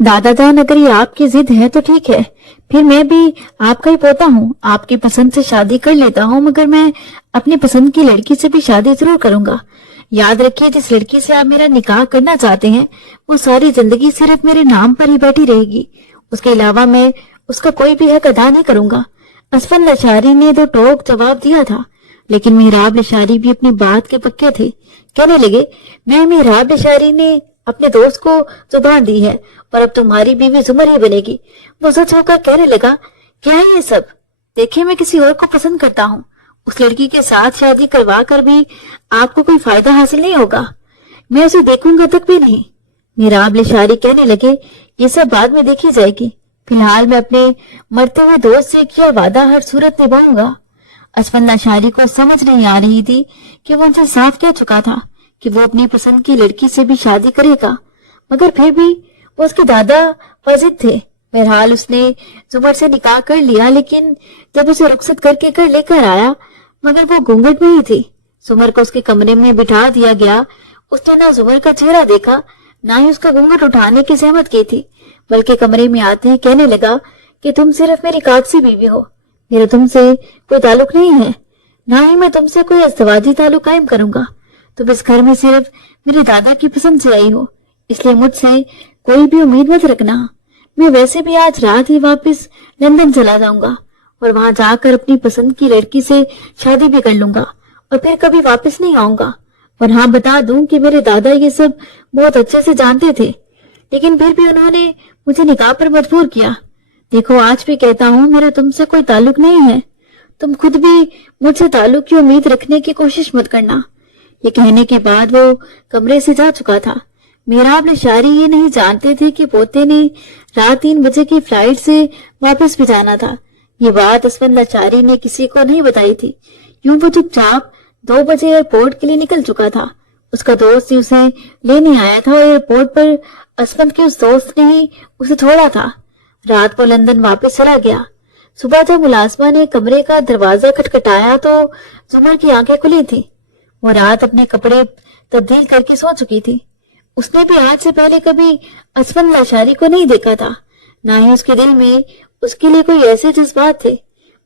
दादा जान, अगर ये आपकी जिद है तो ठीक है, फिर मैं भी आपका ही पोता हूँ, आपकी पसंद से शादी कर लेता हूँ, मगर मैं अपनी पसंद की लड़की से भी शादी जरूर करूंगा। याद रखिए, जिस लड़की से आप मेरा निकाह करना चाहते हैं वो सारी जिंदगी सिर्फ मेरे नाम पर ही बैठी रहेगी, उसके अलावा मैं उसका कोई भी हक अदा नहीं करूंगा। असफन लशारी ने दो टोक जवाब दिया था, लेकिन मेहराब लशारी भी अपनी बात के पक्के थे। कहने लगे, मैं मेहराब लशारी ने अपने दोस्त को जुबान दी है और अब तुम्हारी बीवी जुमर ही बनेगी। वो सच होकर कहने लगा, क्या है ये सब? देखिए, मैं किसी और को पसंद करता हूँ, उस लड़की के साथ शादी करवा कर भी आपको कोई फायदा हासिल नहीं होगा, मैं उसे देखूंगा तक भी नहीं। मेहराब लशारी कहने लगे, ये सब बाद में देखी जाएगी, फिलहाल मैं अपने मरते हुए दोस्त से किया वादा हर सूरत निभाऊंगा। असफन लशारी को समझ नहीं आ रही थी कि वो उनसे साफ कह चुका था कि वो अपनी पसंद की लड़की से भी शादी करेगा, मगर फिर भी वो उसके दादा वाजिद थे। बहरहाल उसने जुमर से निकाह कर लिया, लेकिन जब उसे रुखसत करके घर लेकर आया मगर वो घूंघट में ही थी। जुमर को उसके कमरे में बिठा दिया गया। उसने ना जुमर का चेहरा देखा, ना ही उसका घूंघट उठाने की सहमत की थी, बल्कि कमरे में आते ही कहने लगा कि तुम सिर्फ मेरी कागजी बीवी हो, मेरा तुमसे कोई ताल्लुक नहीं है, ना ही मैं तुमसे कोई अज़दवाजी ताल्लुक कायम करूंगा। तुम इस घर में सिर्फ मेरे दादा की पसंद से आई हो, इसलिए मुझसे कोई भी उम्मीद मत रखना। मैं वैसे भी आज रात ही वापस लंदन चला जाऊंगा और वहां जाकर अपनी पसंद की लड़की से शादी भी कर लूंगा और फिर कभी वापस नहीं आऊंगा। और हाँ, बता दूं कि मेरे दादा ये सब बहुत अच्छे से जानते थे, लेकिन फिर भी उन्होंने मुझे निकाह पर मजबूर किया। देखो, आज भी कहता हूँ, मेरा तुमसे कोई ताल्लुक नहीं है, तुम खुद भी मुझसे ताल्लुक की उम्मीद रखने की कोशिश मत करना। ये कहने के बाद वो कमरे से जा चुका था। मेहराब लशारी ये नहीं जानते थे कि पोते ने रात 3 बजे की फ्लाइट से वापस भी जाना था। ये बात असफन लशारी ने किसी को नहीं बताई थी। यूं वो चुपचाप 2 बजे एयरपोर्ट के लिए निकल चुका था। उसका दोस्त ही उसे लेने आया था और एयरपोर्ट पर असफन के उस दोस्त ने ही उसे छोड़ा था। रात को लंदन वापस चला गया। सुबह जब मुलाजमा ने कमरे का दरवाजा खटखटाया तो जुमर की आंखें खुली थी। वो रात अपने कपड़े तब्दील करके सो चुकी थी। उसने भी आज से पहले कभी असफन लशारी को नहीं देखा था, ना ही उसके दिल में उसके लिए कोई ऐसे जज्बात थे।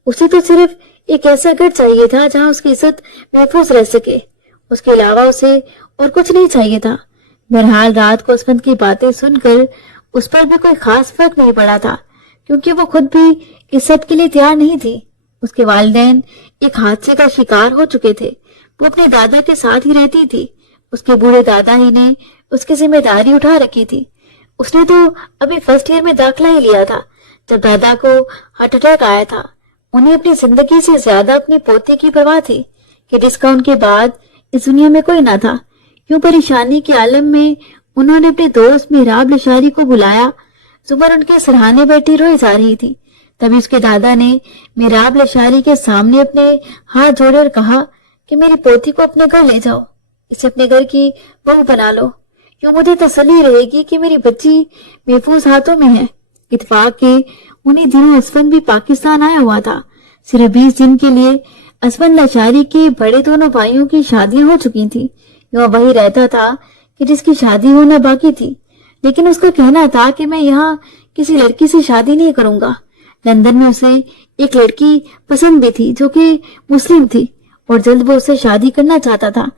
उसे तो सिर्फ एक ऐसा घर चाहिए था जहां उसकी इज्जत महफूज रह सके, उसके अलावा उसे और कुछ नहीं चाहिए था। बहरहाल रात को असफन की बातें सुनकर उस पर भी कोई खास फर्क नहीं पड़ा था, क्योंकि वो खुद भी इस सब के लिए तैयार नहीं थी। उसके वालिदैन एक हादसे का शिकार हो चुके थे। वो अपने दादा के साथ ही रहती थी। उसके बूढ़े दादा ही ने उसकी जिम्मेदारी उठा रखी थी। उसने तो अभी फर्स्ट ईयर में दाखिला ही लिया था जब दादा को हार्ट अटैक आया था। उन्हें अपनी जिंदगी से ज्यादा अपने पोते की परवाह थी कि जिसका उनके बाद इस दुनिया में कोई ना था। यूं परेशानी के आलम में उन्होंने अपने दोस्त मेहराब लशारी को बुलाया। जुमर उनके सराहने बैठी रोई जा रही थी। तभी उसके दादा ने मेहराब लशारी के सामने अपने हाथ जोड़े और कहा कि मेरी पोती को अपने घर ले जाओ, इसे अपने घर की बहू बना लो। यूं मुझे तसल्ली रहेगी कि मेरी बच्ची महफूज हाथों में है। इत्तेफाक के उन्हीं दिनों असफन भी पाकिस्तान आया हुआ था। सिर्फ 20 दिन के लिए असफन लशारी के बड़े दोनों भाइयों की शादियां हो चुकी थी। वह वही रहता था कि जिसकी शादी होना बाकी थी, लेकिन उसका कहना था कि मैं यहाँ किसी लड़की से शादी नहीं करूंगा। लंदन में उसे एक लड़की पसंद भी थी जो कि मुस्लिम थी और जल्द वो उससे शादी करना चाहता था,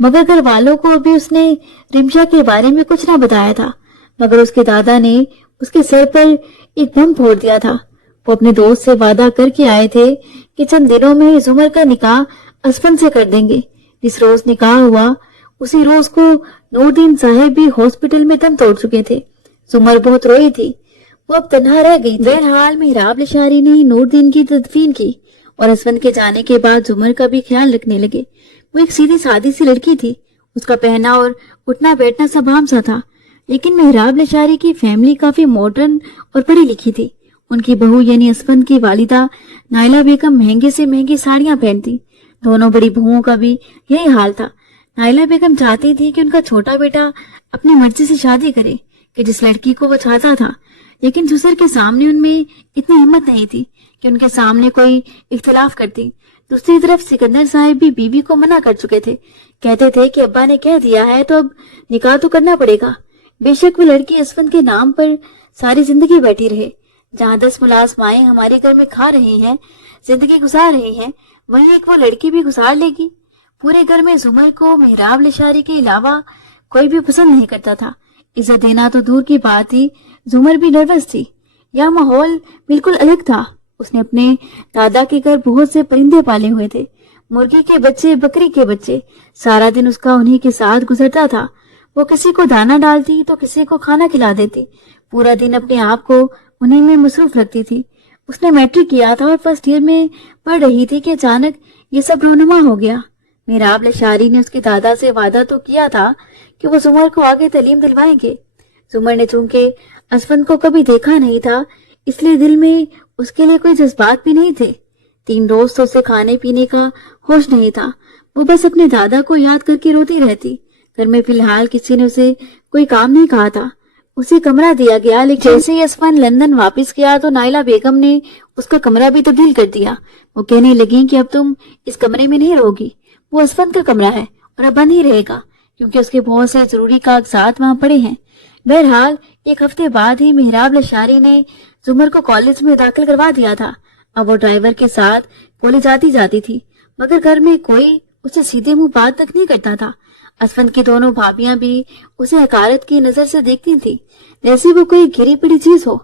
मगर घर वालों को अभी उसने रिमशा के बारे में कुछ ना बताया था। मगर उसके दादा ने उसके सर पर एक बम फोड़ दिया था। वो अपने दोस्त से वादा करके आए थे कि चंद दिनों में जुमर का निकाह असफन से कर देंगे। जिस रोज निकाह हुआ उसी रोज को नूरदीन साहब भी हॉस्पिटल में दम तोड़ चुके थे। जुमर बहुत रोई थी, वो अब तन्हा रह गई। बहरहाल मेहराब लशारी ने नूरदीन की तदफीन की और असफन के जाने के बाद जुमर का भी ख्याल रखने लगे। वो एक सीधी सादी सी लड़की थी। उसका पहना और उठना बैठना सब आम सा था, लेकिन मेहराब लशारी की फैमिली काफी मॉडर्न और पढ़ी लिखी थी। उनकी बहू यानी असफन की वालिदा नाइला बेगम महंगे से महंगी साड़ियां पहनती। दोनों बड़ी बहुओं का भी यही हाल था। नाइला बेगम चाहती थी कि उनका छोटा बेटा अपनी मर्जी से शादी करे कि जिस लड़की को वो चाहता था, लेकिन ससुर के सामने उनमें इतनी हिम्मत नहीं थी कि उनके सामने कोई इख्तिलाफ करती। दूसरी तरफ सिकंदर साहब भी बीवी को मना कर चुके थे। कहते थे कि अब्बा ने कह दिया है तो अब निकाह तो करना पड़ेगा। बेशक वो लड़की असफन के नाम पर सारी जिंदगी बैठी रहे। जहाँ 10 मुलाजमाएं हमारे घर में खा रही हैं, जिंदगी गुजार रही हैं, वहीं एक वो लड़की भी गुजार लेगी। पूरे घर में जुमर को मेहराब लशारी के अलावा कोई भी पसंद नहीं करता था। इज्जत देना तो दूर की बात थी, जुमर भी नर्वस थी। यह माहौल बिल्कुल अलग था। उसने अपने दादा के घर बहुत से परिंदे पाले हुए थे, मुर्गी के बच्चे, बकरी के बच्चे। सारा दिन उसका उन्हीं के साथ गुजरता था। वो किसी को दाना डालती तो किसी को खाना खिला देती। पूरा दिन अपने आप को उन्हीं में मसरूफ रखती थी। उसने मैट्रिक किया था और फर्स्ट ईयर में पढ़ रही थी कि अचानक ये सब रोनुमा हो गया। मेहराब लशारी ने उसके दादा से वादा तो किया था कि वो जुमर को आगे तालीम दिलवाएंगे। जुमर ने चूंकि असफन को कभी देखा नहीं था, इसलिए दिल में उसके लिए कोई जज्बात भी नहीं थे। 3 रोज तो उसे खाने पीने का होश नहीं था। वो बस अपने दादा को याद करके रोती रहती। घर में फिलहाल किसी ने उसे कोई काम नहीं कहा था। उसे कमरा दिया गया, लेकिन जैसे ही असफन लंदन वापस गया तो नाइला बेगम ने उसका कमरा भी तब्दील कर दिया। वो कहने लगी कि अब तुम इस कमरे में नहीं रहोगी, वो असफन का कमरा है और अब बंद ही रहेगा, क्योंकि उसके बहुत से जरूरी कागजात वहां पड़े हैं। बहरहाल 1 हफ्ते बाद ही मेहराब लशारी ने जुमर को कॉलेज में दाखिल करवा दिया था। अब वो ड्राइवर के साथ कॉलेज आती जाती थी, मगर घर में कोई उसे सीधे मुंह बात तक नहीं करता था। असफन की दोनों भाभियां भी उसे हकारत की नजर से देखती थी, जैसे वो कोई गिरी पड़ी चीज हो।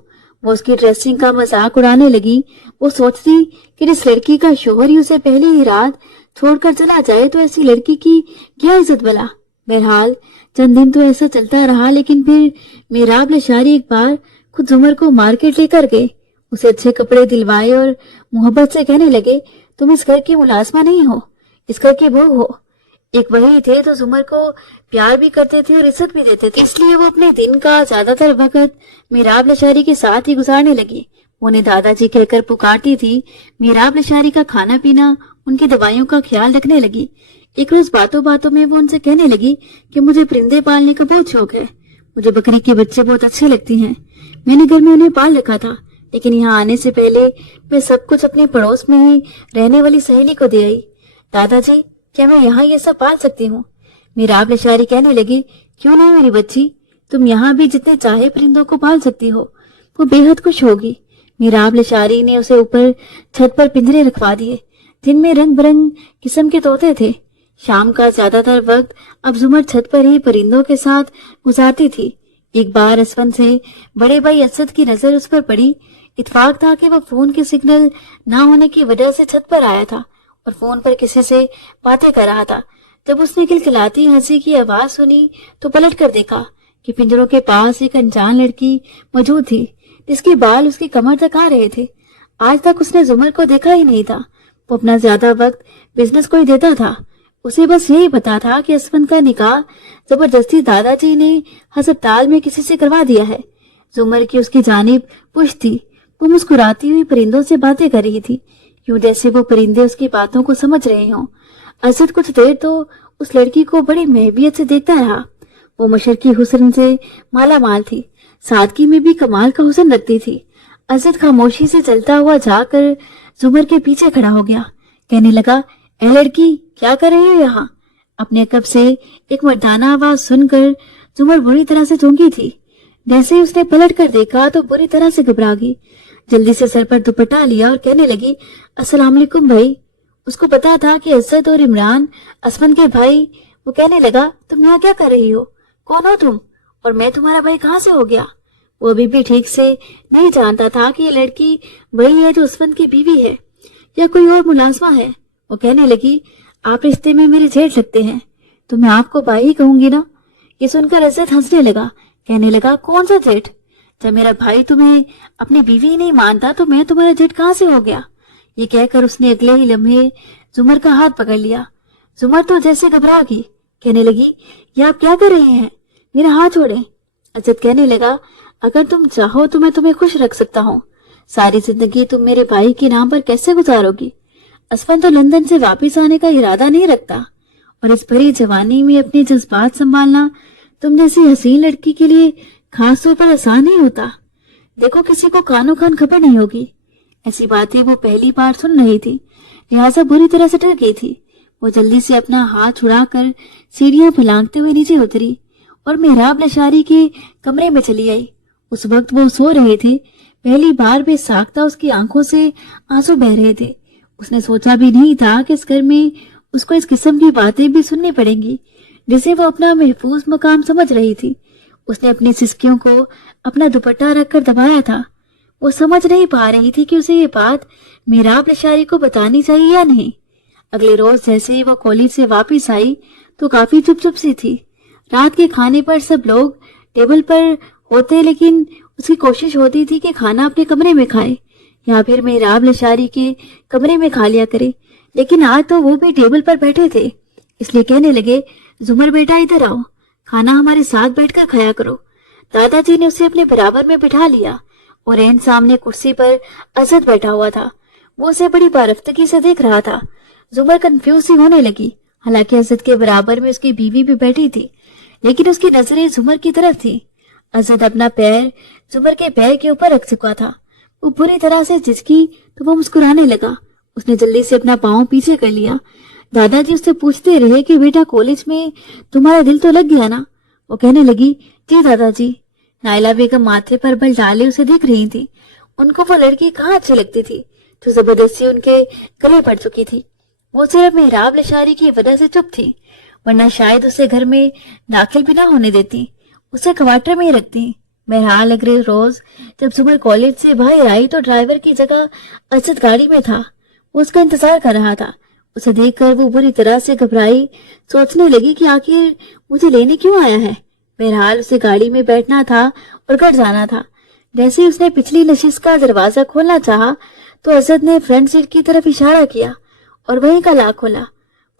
वो उसकी ड्रेसिंग का मजाक उड़ाने लगी। वो सोचती कि इस लड़की का शोहर ही उसे पहली ही रात छोड़कर चला जाए तो ऐसी लड़की की क्या इज्जत भला। बहरहाल चंद दिन तो ऐसा चलता रहा, लेकिन फिर मेहराब लशारी एक बार खुद जुमर को मार्केट लेकर गए। उसे अच्छे कपड़े दिलवाए और मोहब्बत से कहने लगे, तुम इस घर की मुलाजमा नहीं हो, इस घर की बहू हो। एक वही थे तो जुमर को प्यार भी करते थे और इज्जत भी देते थे, इसलिए वो अपने दिन का ज्यादातर वक्त मेहराब लशारी के साथ ही गुजारने लगी। उन्हें दादाजी कहकर पुकारती थी। मेहराब लशारी का खाना पीना, उनकी दवाइयों का ख्याल रखने लगी। एक रोज बातों बातों में वो उनसे कहने लगी कि मुझे परिंदे पालने का बहुत शौक है, मुझे बकरी के बच्चे बहुत अच्छे लगते हैं, मैंने घर में उन्हें पाल रखा था, लेकिन यहाँ आने से पहले मैं सब कुछ अपने पड़ोस में ही रहने वाली सहेली को दे आई। दादाजी, क्या मैं यहाँ ये सब पाल सकती हूँ? मेहराब लशारी कहने लगी, क्यों नहीं मेरी बच्ची, तुम यहाँ भी जितने चाहे परिंदों को पाल सकती हो। वो बेहद खुश होगी। मेहराब लशारी ने उसे ऊपर छत पर पिंजरे रखवा दिए, जिनमें रंग बिरंग किस्म के तोते थे। शाम का ज्यादातर वक्त अब जुमर छत पर ही परिंदों के साथ गुजारती थी। एक बार असफन से बड़े भाई असद की नजर उस पर पड़ी। इत्तेफाक था कि वह फोन के सिग्नल ना होने की वजह से छत पर आया था और फोन पर किसी से बातें कर रहा था। जब उसने खिलखिलाती हंसी की आवाज सुनी तो पलट कर देखा कि पिंजरों के पास एक अनजान लड़की मौजूद थी, जिसके बाल उसकी कमर तक आ रहे थे। आज तक उसने जुमर को देखा ही नहीं था। वो अपना ज्यादा वक्त बिजनेस को ही देता था। उसे बस यही पता था कि असफन का निकाह जबरदस्ती दादाजी ने हस्पताल में किसी से करवा दिया है। जुमर की उसकी जानिब पुश थी। वो मुस्कुराती हुई परिंदों से बातें कर रही थी, यूं जैसे वो परिंदे उसकी बातों को समझ रहे हों। असद कुछ देर तो उस लड़की को बड़ी महबियत से देखता रहा। वो मशरकी हुस्न से माला माल थी, सादगी में भी कमाल का हुस्न रखती थी। असद खामोशी से चलता हुआ जाकर जुमर के पीछे खड़ा हो गया। कहने लगा, ए लड़की, क्या कर रही हो यहाँ? अपने कब से एक मर्दाना आवाज सुनकर जुमर बुरी तरह से चौंकी थी। जैसे ही उसने पलट कर देखा तो बुरी तरह से घबरा गई। जल्दी से सर पर दुपट्टा लिया और कहने लगी, अस्सलाम वालेकुम भाई। उसको पता था कि असद और इमरान असफन के भाई। वो कहने लगा, तुम यहाँ क्या कर रही हो? कौन हो तुम? और मैं तुम्हारा भाई कहाँ से हो गया? वो अभी भी ठीक से नहीं जानता था कि ये लड़की वही है जो असफन की बीवी है या कोई और मुलाजमा है। वो कहने लगी, आप रिश्ते में मेरे जेठ लगते हैं, तो मैं आपको भाई ही कहूंगी ना। ये सुनकर असद हंसने लगा। कहने लगा, कौन सा जेठ? जब मेरा भाई तुम्हें अपनी बीवी नहीं मानता तो मैं तुम्हारा जेठ कहाँ से हो गया? ये कहकर उसने अगले ही लम्हे जुमर का हाथ पकड़ लिया। जुमर तो जैसे घबरा गई। कहने लगी, ये आप क्या कर रहे हैं? मेरा हाथ छोड़े। असद कहने लगा, अगर तुम चाहो तो मैं तुम्हें खुश रख सकता हूँ। सारी जिंदगी तुम मेरे भाई के नाम पर कैसे गुजारोगी? असफन तो लंदन से वापस आने का इरादा नहीं रखता, और इस भरी जवानी में अपने जज्बात संभालना तुम जैसी हसीन लड़की के लिए खास तौर पर आसान नहीं होता। देखो, किसी को कानो कान खबर नहीं होगी। ऐसी बातें वो पहली बार सुन रही थी, लिहाजा बुरी तरह से डर गई थी। वो जल्दी से अपना हाथ छुड़ाकर सीढ़ियां फैलांगते हुए नीचे उतरी और मेहराब लशारी के कमरे में चली आई। उस वक्त वो सो रहे थे। पहली बार बेसाख्ता उसकी आंखों से आंसू बह रहे थे। उसने सोचा भी नहीं था कि इस घर में उसको इस किस्म की बातें भी सुननी पड़ेंगी जिसे वो अपना महफूज मकाम समझ रही थी। उसने अपनी सिसकियों को अपना दुपट्टा रखकर दबाया था। वो समझ नहीं पा रही थी कि उसे ये बात मेहराब लशारी को बतानी चाहिए या नहीं। अगले रोज जैसे ही वो कॉलेज से वापस आई तो काफी चुप चुप सी थी। रात के खाने पर सब लोग टेबल पर होते, लेकिन उसकी कोशिश होती थी कि खाना अपने कमरे में खाए या फिर मेहराब लशारी के कमरे में खा लिया करे। लेकिन आज तो वो भी टेबल पर बैठे थे, इसलिए कहने लगे, जुमर बेटा इधर आओ, खाना हमारे साथ बैठकर खाया करो। दादाजी ने उसे अपने बराबर में बिठा लिया और एन सामने कुर्सी पर असद बैठा हुआ था। वो उसे बड़ी बारफ्तगी से देख रहा था। जुमर कंफ्यूज सी होने लगी। हालांकि असद के बराबर में उसकी बीवी भी बैठी थी, लेकिन उसकी नजरें जुमर की तरफ थी। असद अपना पैर जुमर के पैर के ऊपर रख चुका था। वो बुरी तरह से झिझकी तो वो मुस्कुराने लगा। उसने जल्दी से अपना पाँव पीछे कर लिया। दादाजी उससे पूछते रहे कि बेटा कॉलेज में तुम्हारा दिल तो लग गया ना? वो कहने लगी, जी दादाजी। नाइला बेगम माथे पर बल डाले उसे देख रही थी। उनको वो लड़की कहाँ अच्छी लगती थी जो जबरदस्ती उनके गले पड़ चुकी थी। वो सिर्फ मेहराब लशारी की वजह से चुप थी, वरना शायद उसे घर में दाखिल भी ना होने देती, उसे क्वार्टर में ही रखती। बहरहाल अगले रोज जब जुमर कॉलेज से बाहर आई तो ड्राइवर की जगह असद गाड़ी में था। वो उसका इंतजार कर रहा था। उसे देखकर वो बुरी तरह से घबराई, सोचने लगी कि आखिर मुझे लेने क्यों आया है। बहरहाल उसे गाड़ी में बैठना था और घर जाना था। जैसे ही उसने पिछली नशिस्त का दरवाजा खोलना चाहा तो असद ने फ्रंट सीट की तरफ इशारा किया और वहीं का लॉक खोला।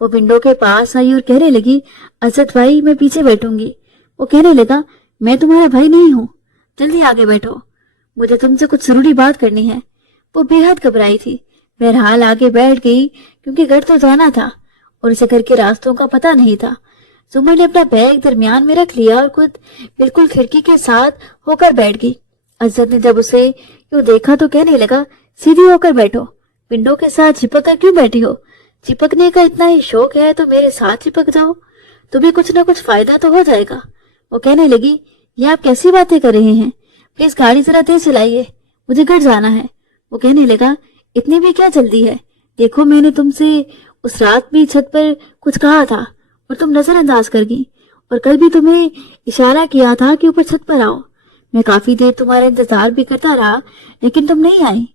वो विंडो के पास आई और कहने लगी, असद भाई मैं पीछे बैठूंगी। वो कहने लगा, मैं तुम्हारा भाई नहीं हूँ, जल्दी आगे बैठो, मुझे तुमसे कुछ जरूरी बात करनी है। वो बेहद घबराई थी। बहरहाल आगे बैठ गई क्योंकि घर तो जाना था और उसे घर के रास्तों का पता नहीं था। जुमर ने अपना बैग दरमियान में रख लिया और खुद बिल्कुल खिड़की के साथ होकर बैठ गई। असद ने जब उसे यूं देखा तो कहने लगा, सीधी होकर बैठो, विंडो के साथ चिपक कर क्यों बैठी हो? चिपकने का इतना ही शौक है तो मेरे साथ चिपक जाओ, तुम्हें कुछ न कुछ फायदा तो हो जाएगा। वो कहने लगी, ये आप कैसी बातें कर रहे हैं? प्लीज गाड़ी जरा तेज चलाइए, मुझे घर जाना है। वो कहने लगा, इतनी भी क्या जल्दी है? देखो मैंने तुमसे उस रात भी छत पर कुछ कहा था और तुम नजरअंदाज कर गई, और कल भी तुम्हें इशारा किया था कि ऊपर छत पर आओ। मैं काफी देर तुम्हारा इंतजार भी करता रहा लेकिन तुम नहीं आई।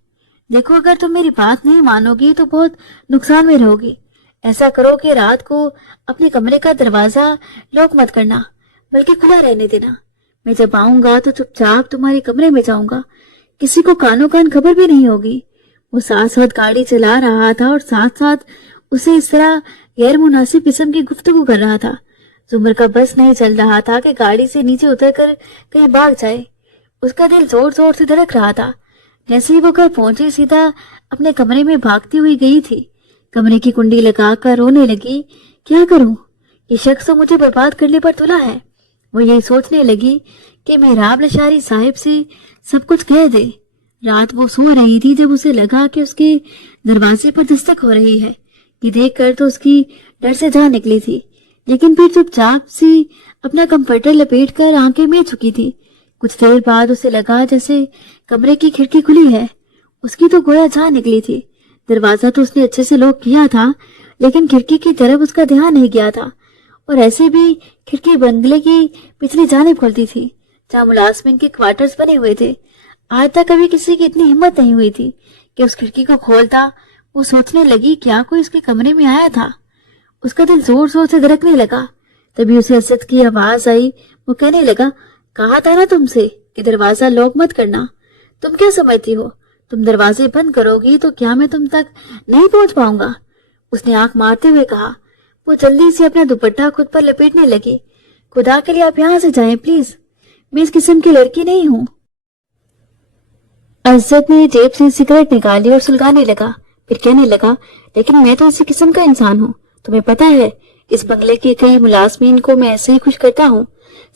देखो अगर तुम मेरी बात नहीं मानोगी तो बहुत नुकसान में रहोगी। ऐसा करो कि रात को अपने कमरे का दरवाजा लॉक मत करना, बल्कि खुला रहने देना। मैं जब आऊंगा तो चुपचाप तुम्हारे कमरे में जाऊंगा, किसी को कानों कान खबर भी नहीं होगी। वो साथ साथ गाड़ी चला रहा था और साथ साथ उसे इस तरह गैर मुनासिब किस्म की गुफ्तगू कर रहा था। जुमर का बस नहीं चल रहा था कि गाड़ी से नीचे उतरकर कहीं भाग जाए। उसका दिल जोर जोर से धड़क रहा था। जैसे ही वो घर पहुंची सीधा अपने कमरे में भागती हुई गई थी। कमरे की कुंडी लगाकर रोने लगी, क्या करूं, ये शख्स तो मुझे बर्बाद करने पर तुला है। वो यही सोचने लगी कि मेहराब लशारी साहिब से सब कुछ कह दे। रात वो सो रही थी जब उसे लगा कि उसके दरवाजे पर दस्तक हो रही है। ये देखकर तो उसकी डर से जान निकली थी, लेकिन फिर चुपचाप सी अपना कंफर्टर लपेटकर आंखें मीच चुकी थी। कुछ देर बाद उसे लगा जैसे कमरे की खिड़की खुली है। उसकी तो गोया जान निकली थी। दरवाजा तो उसने अच्छे से लॉक किया था, लेकिन खिड़की की तरफ उसका ध्यान नहीं गया था। और ऐसे भी खिड़की बंगले की पिछली जानिब खुलती थी जहाँ मुलाजमिन के क्वार्टर्स बने हुए थे। आज तक कभी किसी की इतनी हिम्मत नहीं हुई थी कि उस खिड़की को खोलता। वो सोचने लगी, क्या कोई उसके कमरे में आया था? उसका दिल जोर जोर से धड़कने लगा। तभी उसे असद की आवाज आई। वो कहने लगा, कहा था ना तुमसे कि दरवाजा लॉक मत करना। तुम क्या समझती हो, तुम दरवाजे बंद करोगी तो क्या मैं तुम तक नहीं पहुंच पाऊंगा? उसने आंख मारते हुए कहा। वो जल्दी से अपना दुपट्टा खुद पर लपेटने लगी। खुदा के लिए आप यहाँ से जाएं प्लीज, मैं इस किस्म की लड़की नहीं हूँ। असद ने जेब से सिगरेट निकाली और सुलगाने लगा। फिर कहने लगा, लेकिन मैं तो इसी किस्म का इंसान हूँ, तुम्हें पता है इस बंगले के कई मुलाजमीन को मैं ऐसे ही खुश करता हूँ,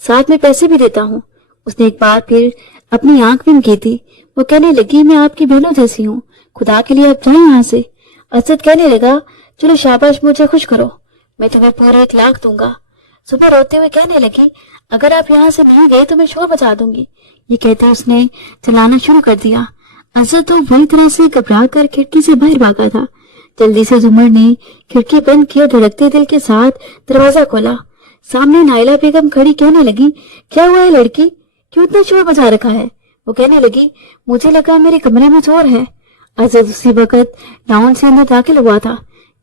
साथ में पैसे भी देता हूँ। उसने एक बार फिर अपनी आंख बिम की थी। वो कहने लगी, मैं आपकी बहनों जैसी हूँ, खुदा के लिए आप जाएं यहाँ से। असद कहने लगा, चलो शाबाश, मुझे खुश करो, मैं तुम्हें पूरे 1 लाख दूंगा। सुबह रोते हुए कहने लगी, अगर आप यहाँ से नहीं गए तो मैं शोर मचा दूंगी। ये कहते उसने चलाना शुरू कर दिया। असद तो बुरी तरह से घबरा कर खिड़की से बाहर भागा था। जल्दी से जुमर ने खिड़की बंद की और धड़कते दिल के साथ दरवाजा खोला। सामने नाइला बेगम खड़ी कहने लगी, क्या हुआ है लड़की, क्यों इतना शोर मचा रखा है? वो कहने लगी, मुझे लगा मेरे कमरे में चोर है। असद उसी वक्त लाउंज से अंदर दाखिल हुआ था।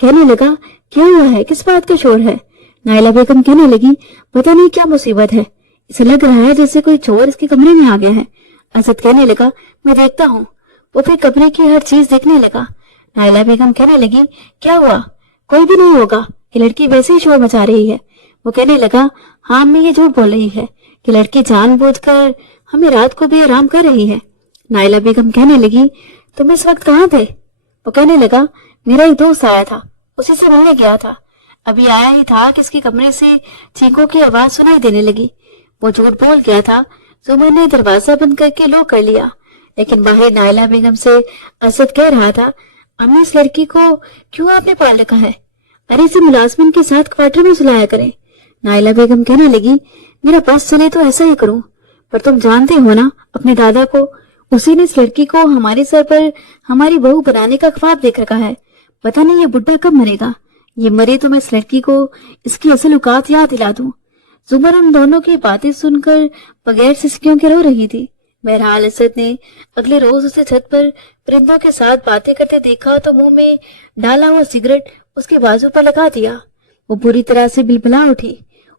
कहने लगा, क्या हुआ है, किस बात का शोर है? नाइला बेगम कहने लगी, पता नहीं क्या मुसीबत है, इसे लग रहा है जैसे कोई चोर इसके कमरे में आ गया है। असद कहने लगा, मैं देखता हूँ। वो फिर कमरे की हर चीज देखने लगा। नाइला बेगम कहने लगी, क्या हुआ? कोई भी नहीं होगा, ये लड़की वैसे ही शोर मचा रही है। वो कहने लगा, हाँ मैं ये झूठ बोल रही है कि लड़की जानबूझकर हमें रात को भी आराम कर रही है। नाइला बेगम कहने लगी, तुम इस वक्त कहाँ थे? वो कहने लगा, मेरा एक दोस्त आया था, उसी से मिलने गया था। अभी आया ही था कि इसके कमरे से चीखों की आवाज सुनाई देने लगी। वो झूठ बोल गया था। जुमर ने दरवाजा बंद करके लॉक कर लिया, लेकिन बाहर नाइला बेगम से असद कह रहा था, अम्मी इस लड़की को क्यों आपने पाल रखा है? अरे इसे मुलाजमिन के साथ क्वार्टर में सुलाया करें। नाइला बेगम कहने लगी, मेरा बस चले तो ऐसा ही करूं, पर तुम जानते हो ना अपने दादा को, उसी ने इस लड़की को हमारे सर पर हमारी बहू बनाने का ख्वाब देख रखा है। पता नहीं ये बुढ़ा कब मरेगा। ये मरे तो मैं इस लड़की को इसकी असल औकात याद दिला दूं। जुमर उन दोनों की बातें सुनकर बगैर सिसकियों के रो रही थी। बहरहाल असद ने अगले रोज उसे छत पर परिंदों के साथ बातें करते देखा तो मुंह में डाला हुआ सिगरेट उसके बाजू पर लगा दिया। वो बुरी तरह से बिलबिला उठी।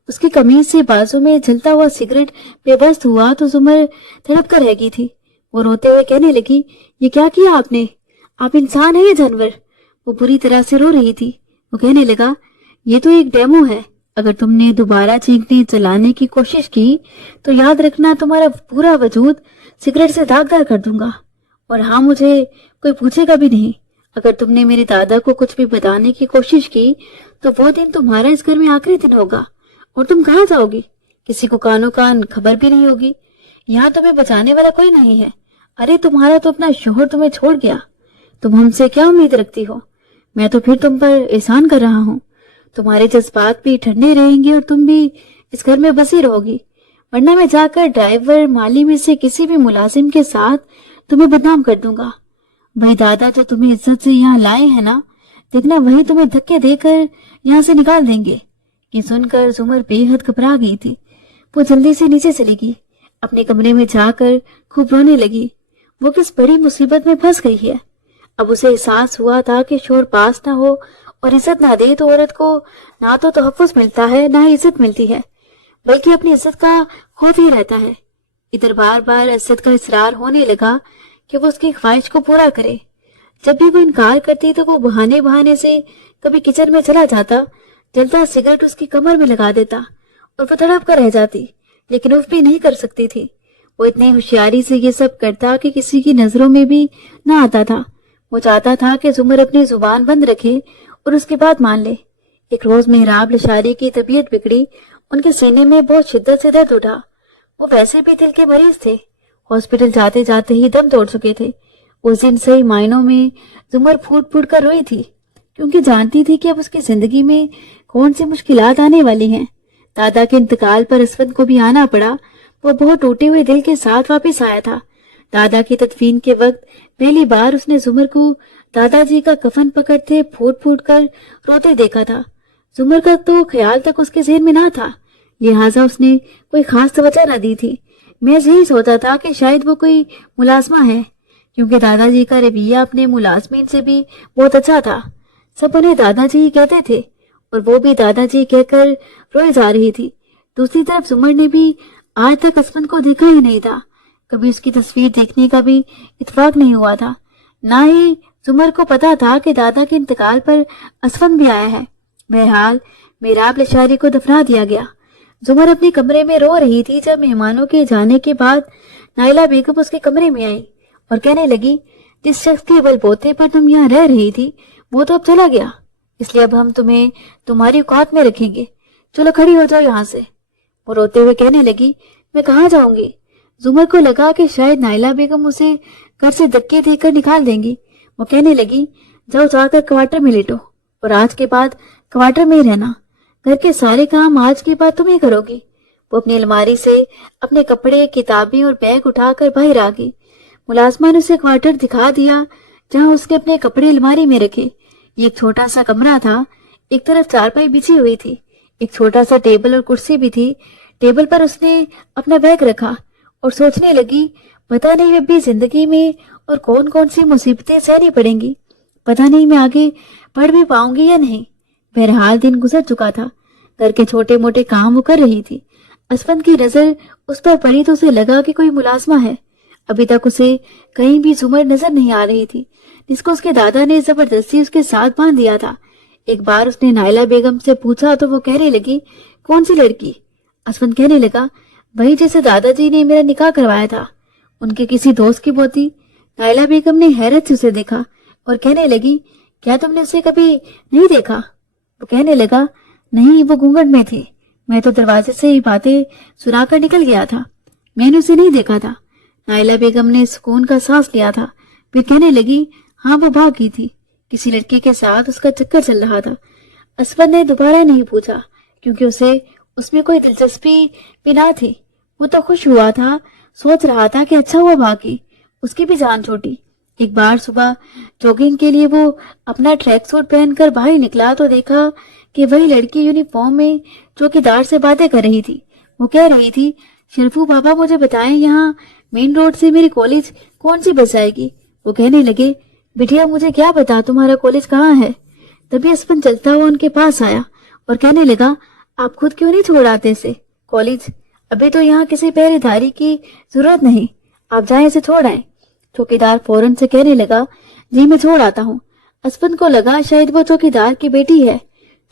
उसकी कमीज से बाजू में जलता हुआ सिगरेट बेबस हुआ तो जुमर तड़प कर रह गई थी। वो रोते हुए कहने लगी, ये क्या किया आपने? आप इंसान है या जानवर? वो बुरी तरह से रो रही थी। वो कहने लगा, ये तो एक डेमो है, अगर तुमने दोबारा चीखने चलाने की कोशिश की तो याद रखना तुम्हारा पूरा वजूद सिगरेट से दागदार कर दूंगा। और हाँ, मुझे कोई पूछेगा भी नहीं। अगर तुमने मेरे दादा को कुछ भी बताने की कोशिश की तो वो दिन तुम्हारा इस घर में आखिरी दिन होगा। और तुम कहाँ जाओगी? किसी को कानों कान खबर भी नहीं होगी। यहाँ तुम्हें बचाने वाला कोई नहीं है। अरे तुम्हारा तो अपना शोहर तुम्हें छोड़ गया, तुम हमसे क्या उम्मीद रखती हो? मैं तो फिर तुम पर एहसान कर रहा हूँ। तुम्हारे जज्बात भी ठंडे रहेंगे और तुम भी इस घर में बसी रहोगी, वरना मैं जाकर ड्राइवर माली में से किसी भी मुलाजिम के साथ तुम्हें बदनाम कर दूंगा। भाई दादा जो तुम्हें इज्जत से यहाँ लाए हैं ना, देखना वही तुम्हें धक्के देकर यहाँ से निकाल देंगे। ये सुनकर जुमर बेहद घबरा गई थी। वो जल्दी से नीचे चली गई। अपने कमरे में जाकर खूब रोने लगी। वो किस बड़ी मुसीबत में फंस गई है। अब उसे एहसास हुआ था कि शोर पास ना हो और इज्जत ना दे तो औरत को ना तो तहफ्फुज़ मिलता है ना ही इज्जत मिलती है, बल्कि अपनी इज्जत का खौफ ही रहता है। इधर बार बार असद का इसरार होने लगा कि वो उसकी ख्वाहिश को पूरा करे। जब भी वो इनकार करती तो वो बहाने बहाने से कभी किचन में चला जाता, जलता सिगरेट उसकी कमर में लगा देता और वो तड़प कर रह जाती, लेकिन उफ भी नहीं कर सकती थी। वो इतनी होशियारी से ये सब करता कि किसी की नजरों में भी ना आता था। वो चाहता था कि जुमर अपनी जुबान बंद रखे और उसके बाद मान ले। एक रोज मेहराब लशारी की तबीयत बिगड़ी। उनके सीने में बहुत शिद्दत से दर्द उठा। वो वैसे भी दिल के मरीज थे, हॉस्पिटल जाते जाते ही दम तोड़ चुके थे। उस दिन सही मायनों में जुमर फूट फूट कर रोई थी, क्योंकि जानती थी कि अब उसकी जिंदगी में कौन सी मुश्किलात आने वाली हैं। दादा के इंतकाल पर असद को भी आना पड़ा। वो बहुत टूटे हुए दिल के साथ वापस आया था। दादा की तदफीन के वक्त पहली बार उसने जुमर को दादाजी का कफन पकड़ते फूट फूट कर रोते देखा था। जुमर का तो ख्याल तक उसके ज़हन में ना था, लिहाजा उसने कोई खास तवज्जो न दी थी। मैं यही सोचा था कि शायद वो कोई मुलाजमा है, क्योंकि दादाजी का रवैया अपने मुलाजमीन से भी बहुत अच्छा था। सब उन्हें दादाजी ही कहते थे और वो भी दादाजी कहकर रोए जा रही थी। दूसरी तरफ जुमर ने भी आज तक असमत को देखा ही नहीं था। कभी उसकी तस्वीर देखने का भी इत्तेफाक नहीं हुआ था। ना ही जुमर को पता था कि दादा के इंतकाल पर असफन भी आया है। बहरहाल मेहराब लशारी को दफना दिया गया। जुमर अपने कमरे में रो रही थी जब मेहमानों के जाने के बाद नाइला बेगम उसके कमरे में आई और कहने लगी, जिस शख्स के बलबोते पर तुम यहाँ रह रही थी वो तो अब चला गया, इसलिए अब हम तुम्हें तुम्हारी औकात में रखेंगे। चलो खड़ी हो जाओ यहाँ से। वो रोते हुए कहने लगी, मैं कहाँ जाऊंगी? जुमर को लगा कि शायद नाइला बेगम उसे घर से धक्के देकर निकाल देंगी। वो कहने लगी, जाओ जाकर क्वार्टर में लेटो और आज के बाद क्वार्टर में ही रहना। گھر کے سارے کام آج کے بعد تم ہی کرو گی۔ وہ اپنی الماری سے اپنے کپڑے، کتابیں اور بیگ اٹھا کر باہر آ گئی۔ ملازمہ نے اسے کوارٹر دکھا دیا جہاں اس کے اپنے کپڑے الماری میں رکھے۔ یہ ایک چھوٹا سا کمرہ تھا۔ ایک طرف چارپائی بچھی ہوئی تھی، ایک چھوٹا سا ٹیبل اور کرسی بھی تھی۔ ٹیبل پر اس نے اپنا بیگ رکھا اور سوچنے لگی، پتہ نہیں اب بھی زندگی میں اور کون کون سی مصیبتیں سہنی پڑیں گی، پتہ نہیں میں آگے پڑھ بھی پاؤں گی یا نہیں۔ بہرحال دن گزر چکا تھا، گھر کے چھوٹے موٹے کام وہ کر رہی تھی۔ اسفند کی نظر اس پر پڑی تو اسے لگا کہ کوئی ملازمہ ہے۔ ابھی تک اسے کہیں بھی زمر نظر نہیں آ رہی تھی، جس کو اس کے دادا نے زبردستی اس کے ساتھ باندھ دیا تھا۔ ایک بار اس نے نائلہ بیگم سے پوچھا تو وہ کہنے لگی، کون سی لڑکی؟ اسفند کہنے لگا، وہی جیسے دادا جی نے میرا نکاح کروایا تھا، ان کے کسی دوست کی پوتی۔ نائلہ بیگم نے حیرت سے اسے دیکھا اور کہنے لگی، کیا تم نے اسے کبھی نہیں دیکھا؟ وہ کہنے لگا، نہیں، وہ گھونگھٹ میں تھے، میں تو دروازے سے ہی باتیں سنا کر نکل گیا تھا، میں نے اسے نہیں دیکھا تھا۔ نائلہ بیگم نے سکون کا سانس لیا تھا، پھر کہنے لگی، ہاں وہ بھاگ گئی تھی، کسی لڑکی کے ساتھ اس کا چکر چل رہا تھا۔ اسفند نے دوبارہ نہیں پوچھا کیونکہ اسے اس میں کوئی دلچسپی بھی نہ تھی۔ وہ تو خوش ہوا تھا، سوچ رہا تھا کہ اچھا ہوا بھاگی، اس کی بھی جان چھوٹی۔ ایک بار صبح جوگنگ کے لیے وہ اپنا ٹریک سوٹ پہن کر باہر نکلا تو دیکھا کہ وہی لڑکی یونیفارم میں چوکیدار سے باتیں کر رہی تھی۔ وہ کہہ رہی تھی، شرفو بابا مجھے بتائیں یہاں مین روڈ سے میری کالج کون سی بس آئے گی؟ وہ کہنے لگے، بٹیا مجھے کیا پتا تمہارا کالج کہاں ہے؟ تبھی اسفند چلتا ہوا ان کے پاس آیا اور کہنے لگا، آپ خود کیوں نہیں چھوڑ آتے اسے کالج؟ ابھی تو یہاں کسی پہرے داری کی ضرورت نہیں، آپ جائیں اسے چھوڑ آئیں۔ چوکیدار فوراً سے کہنے لگا، جی میں چھوڑ آتا ہوں۔ اسفند کو لگا شاید وہ چوکیدار کی بیٹی ہے۔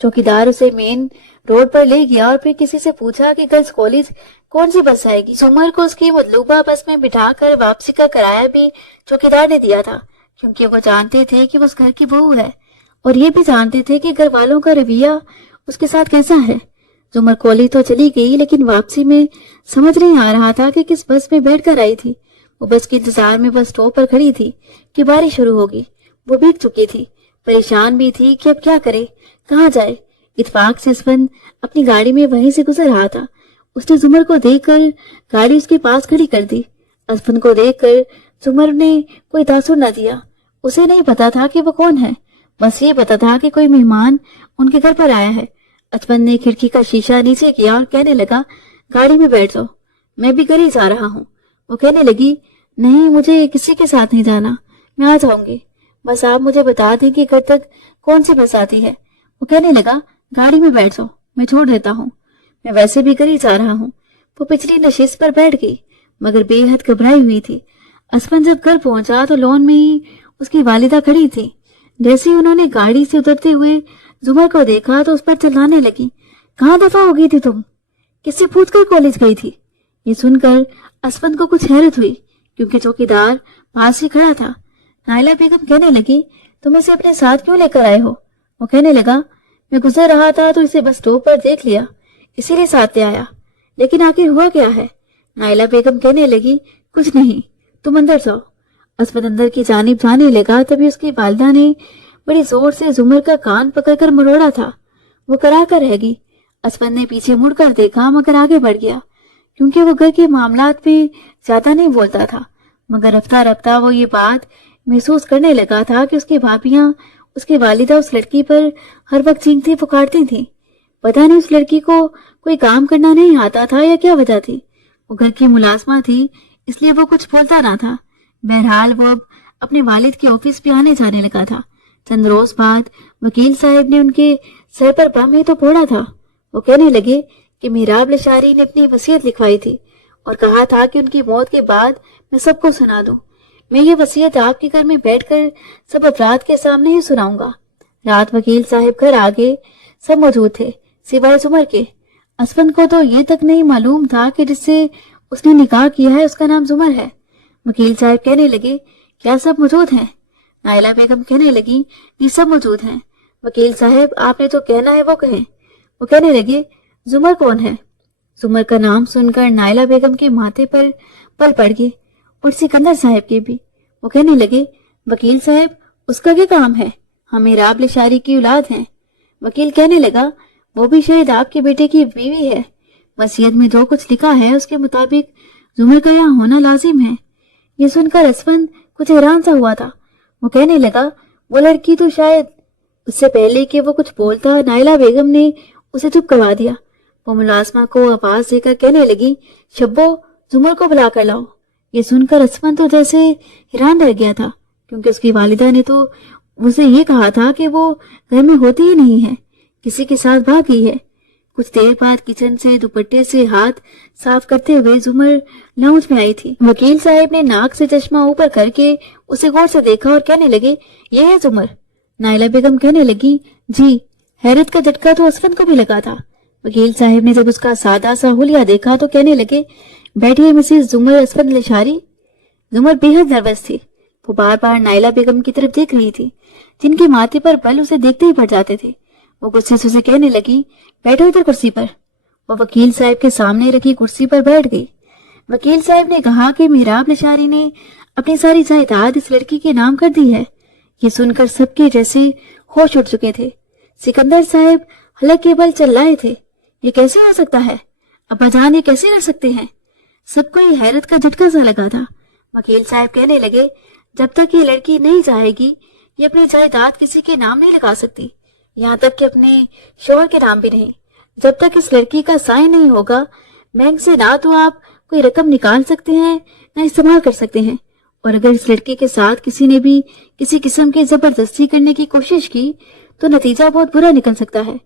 چوکیدار اسے مین روڈ پر لے گیا اور پھر کسی سے پوچھا کہ گرلز کالج کون سی بس آئے گی۔ سمر کو اس کی مطلوبہ بس میں بٹھا کر واپسی کا کرایہ بھی چوکیدار نے دیا تھا، کیونکہ وہ جانتے تھے کہ وہ اس گھر کی بہو ہے، اور یہ بھی جانتے تھے کہ گھر والوں کا رویہ اس کے ساتھ کیسا ہے۔ زمر کالج تو چلی گئی، لیکن واپسی میں سمجھ نہیں آ رہا تھا کہ کس بس میں بیٹھ کر آئی تھی۔ وہ بس کے انتظار میں بس اسٹاپ پر کھڑی تھی کہ بارش شروع ہوگی۔ وہ بھیگ چکی تھی، پریشان بھی تھی کہ اب کیا کرے، کہاں جائے۔ اتفاق سے اسفند اپنی گاڑی میں وہیں سے گزر رہا تھا۔ اس نے زمر کو دیکھ کر گاڑی اس کے پاس کھڑی کر دی۔ اسفند کو دیکھ کر زمر نے کوئی تاثر نہ دیا۔ اسے نہیں پتا تھا کہ وہ کون ہے، بس یہ پتا تھا کہ کوئی مہمان ان کے گھر پر آیا ہے۔ اسفند نے کھڑکی کا شیشہ نیچے کیا اور کہنے لگا، گاڑی میں بیٹھ جاؤ، میں بھی گھر ہی جا رہا ہوں۔ وہ کہنے لگی، نہیں مجھے کسی کے ساتھ نہیں جانا، میں آ جاؤں گی، بس آپ مجھے بتا دیں کہ گھر تک کون سی بس آتی ہے۔ وہ کہنے لگا، گاڑی میں بیٹھ جاؤ، میں چھوڑ دیتا ہوں، میں ویسے بھی گھر ہی جا رہا ہوں۔ وہ پچھلی نشست پر بیٹھ گئی مگر بے حد گھبرائی ہوئی تھی۔ اسفند جب گھر پہنچا تو لون میں ہی اس کی والدہ کھڑی تھی۔ جیسے ہی انہوں نے گاڑی سے اترتے ہوئے زمر کو دیکھا تو اس پر چلانے لگی، کہاں دفع ہو گئی تھی تم؟ کس سے پوچھ کر کالج گئی تھی؟ یہ سن کر اسفند کو کچھ حیرت ہوئی کیونکہ چوکیدار پاس ہی کھڑا تھا۔ نائلہ بیگم کہنے لگی، تم اسے اپنے ساتھ کیوں لے کر آئے ہو؟ وہ کہنے لگا، میں گزر رہا تھا تو اسے بس اسٹاپ پر دیکھ لیا، اسی لیے ساتھ لے آیا، لیکن آخر ہوا کیا ہے؟ نائلہ بیگم کہنے لگی، کچھ نہیں، تم اندر جاؤ۔ اسفند اندر کی جانب جانے لگا، تبھی اس کی والدہ نے بڑی زور سے زمر کا کان پکڑ کر مروڑا تھا۔ وہ کرا کر رہ گئی۔ اسفند نے پیچھے مڑ کر دیکھا مگر آگے بڑھ گیا، کیونکہ وہ گھر کے معاملات میں زیادہ نہیں بولتا تھا، مگر رفتہ رفتہ وہ یہ بات محسوس کرنے لگا تھا کہ اس کی بھابیاں، اس کی والدہ اس لڑکی پر ہر وقت چیختی پکارتی تھی۔ پتہ نہیں اس لڑکی کو کوئی کام کرنا نہیں آتا تھا یا کیا وجہ تھی۔ وہ گھر کی ملازمہ تھی، اس لیے وہ کچھ بولتا نہ تھا۔ بہرحال وہ اب اپنے والد کے آفس بھی آنے جانے لگا تھا۔ چند روز بعد وکیل صاحب نے ان کے سر پر بم ہی تو پھوڑا تھا۔ وہ کہنے لگے کہ محراب لشاری نے اپنی وصیت لکھوائی تھی اور کہا تھا کہ ان کی موت کے بعد میں سب کو سنا دوں۔ میں یہ وصیت آپ کے گھر میں بیٹھ کر سب افراد کے سامنے ہی سناؤں گا۔ رات وکیل صاحب گھر آگے سب موجود تھے سوائے زمر کے۔ اسفند کو تو یہ تک نہیں معلوم تھا کہ جس سے اس نے نکاح کیا ہے اس کا نام زمر ہے۔ وکیل صاحب کہنے لگے، کیا سب موجود ہیں؟ نائلہ بیگم کہنے لگی، یہ سب موجود ہیں۔ وکیل صاحب آپ نے تو کہنا ہے وہ کہیں۔ وہ کہنے لگے، زمر کون ہے؟ زمر کا نام سن کر نائلہ بیگم کے ماتھے پر پل پڑ گئے اور سکندر صاحب کے بھی۔ وہ کہنے لگے، وکیل صاحب اس کا کیا کام ہے؟ ہم محراب لشاری کی اولاد ہیں۔ وکیل کہنے لگا، वो भी शायद आपके बेटे की बीवी है। वसीयत में जो कुछ लिखा है उसके मुताबिक जुमर का यहाँ होना लाजिम है। ये सुनकर असफंद कुछ हैरान सा हुआ था। वो कहने लगा, वो लड़की तो शायद। उससे पहले कि वो कुछ बोलता, नाइला बेगम ने उसे चुप करवा दिया। वो मुलाजमा को आवाज देकर कहने लगी, शब्बो, जुमर को बुला कर लाओ। ये सुनकर असफंद तो जैसे हैरान रह गया था, क्योंकि उसकी वालिदा ने तो उसे ये कहा था कि वो घर में होती ही नहीं है, किसी के साथ भाग गई है। कुछ देर बाद किचन से दुपट्टे से हाथ साफ करते हुए जुमर लाउंज में आई थी। वकील साहब ने नाक से चश्मा ऊपर करके उसे गौर से देखा और कहने लगे, ये है जुमर। नाइला बेगम कहने लगी, जी। हैरत का झटका तो असफंद को भी लगा था। वकील साहब ने जब उसका सादा सा हुलिया देखा तो कहने लगे, बैठिए मिसेस जुमर असफंद लिशारी। जुमर बेहद नर्वस थी। वो बार बार नाइला बेगम की तरफ देख रही थी, जिनके माथे पर बल उसे देखते ही पड़ जाते थे। वो गुस्से से उसे कहने लगी, बैठो इधर कुर्सी पर। वो वकील साहब के सामने रखी कुर्सी पर बैठ गई। वकील साहब ने कहा कि मेहराब लिशारी ने अपनी सारी जायदाद इस लड़की के नाम कर दी है। ये सुनकर सबके जैसे होश उड़ चुके थे। सिकंदर साहब हलक के बल चिल्लाए थे, ये कैसे हो सकता है? अब्बाजान ये कैसे कर सकते हैं? सबको ये हैरत का झटका सा लगा था। वकील साहब कहने लगे, जब तक ये लड़की नहीं चाहेगी, ये अपनी जायदाद किसी के नाम नहीं लगा सकती, यहाँ तक कि अपने शोहर के नाम भी नहीं। जब तक इस लड़की का साइन नहीं होगा, बैंक से ना तो आप कोई रकम निकाल सकते हैं ना इस्तेमाल कर सकते हैं। और अगर इस लड़की के साथ किसी ने भी किसी किस्म की जबरदस्ती करने की कोशिश की तो नतीजा बहुत बुरा निकल सकता है।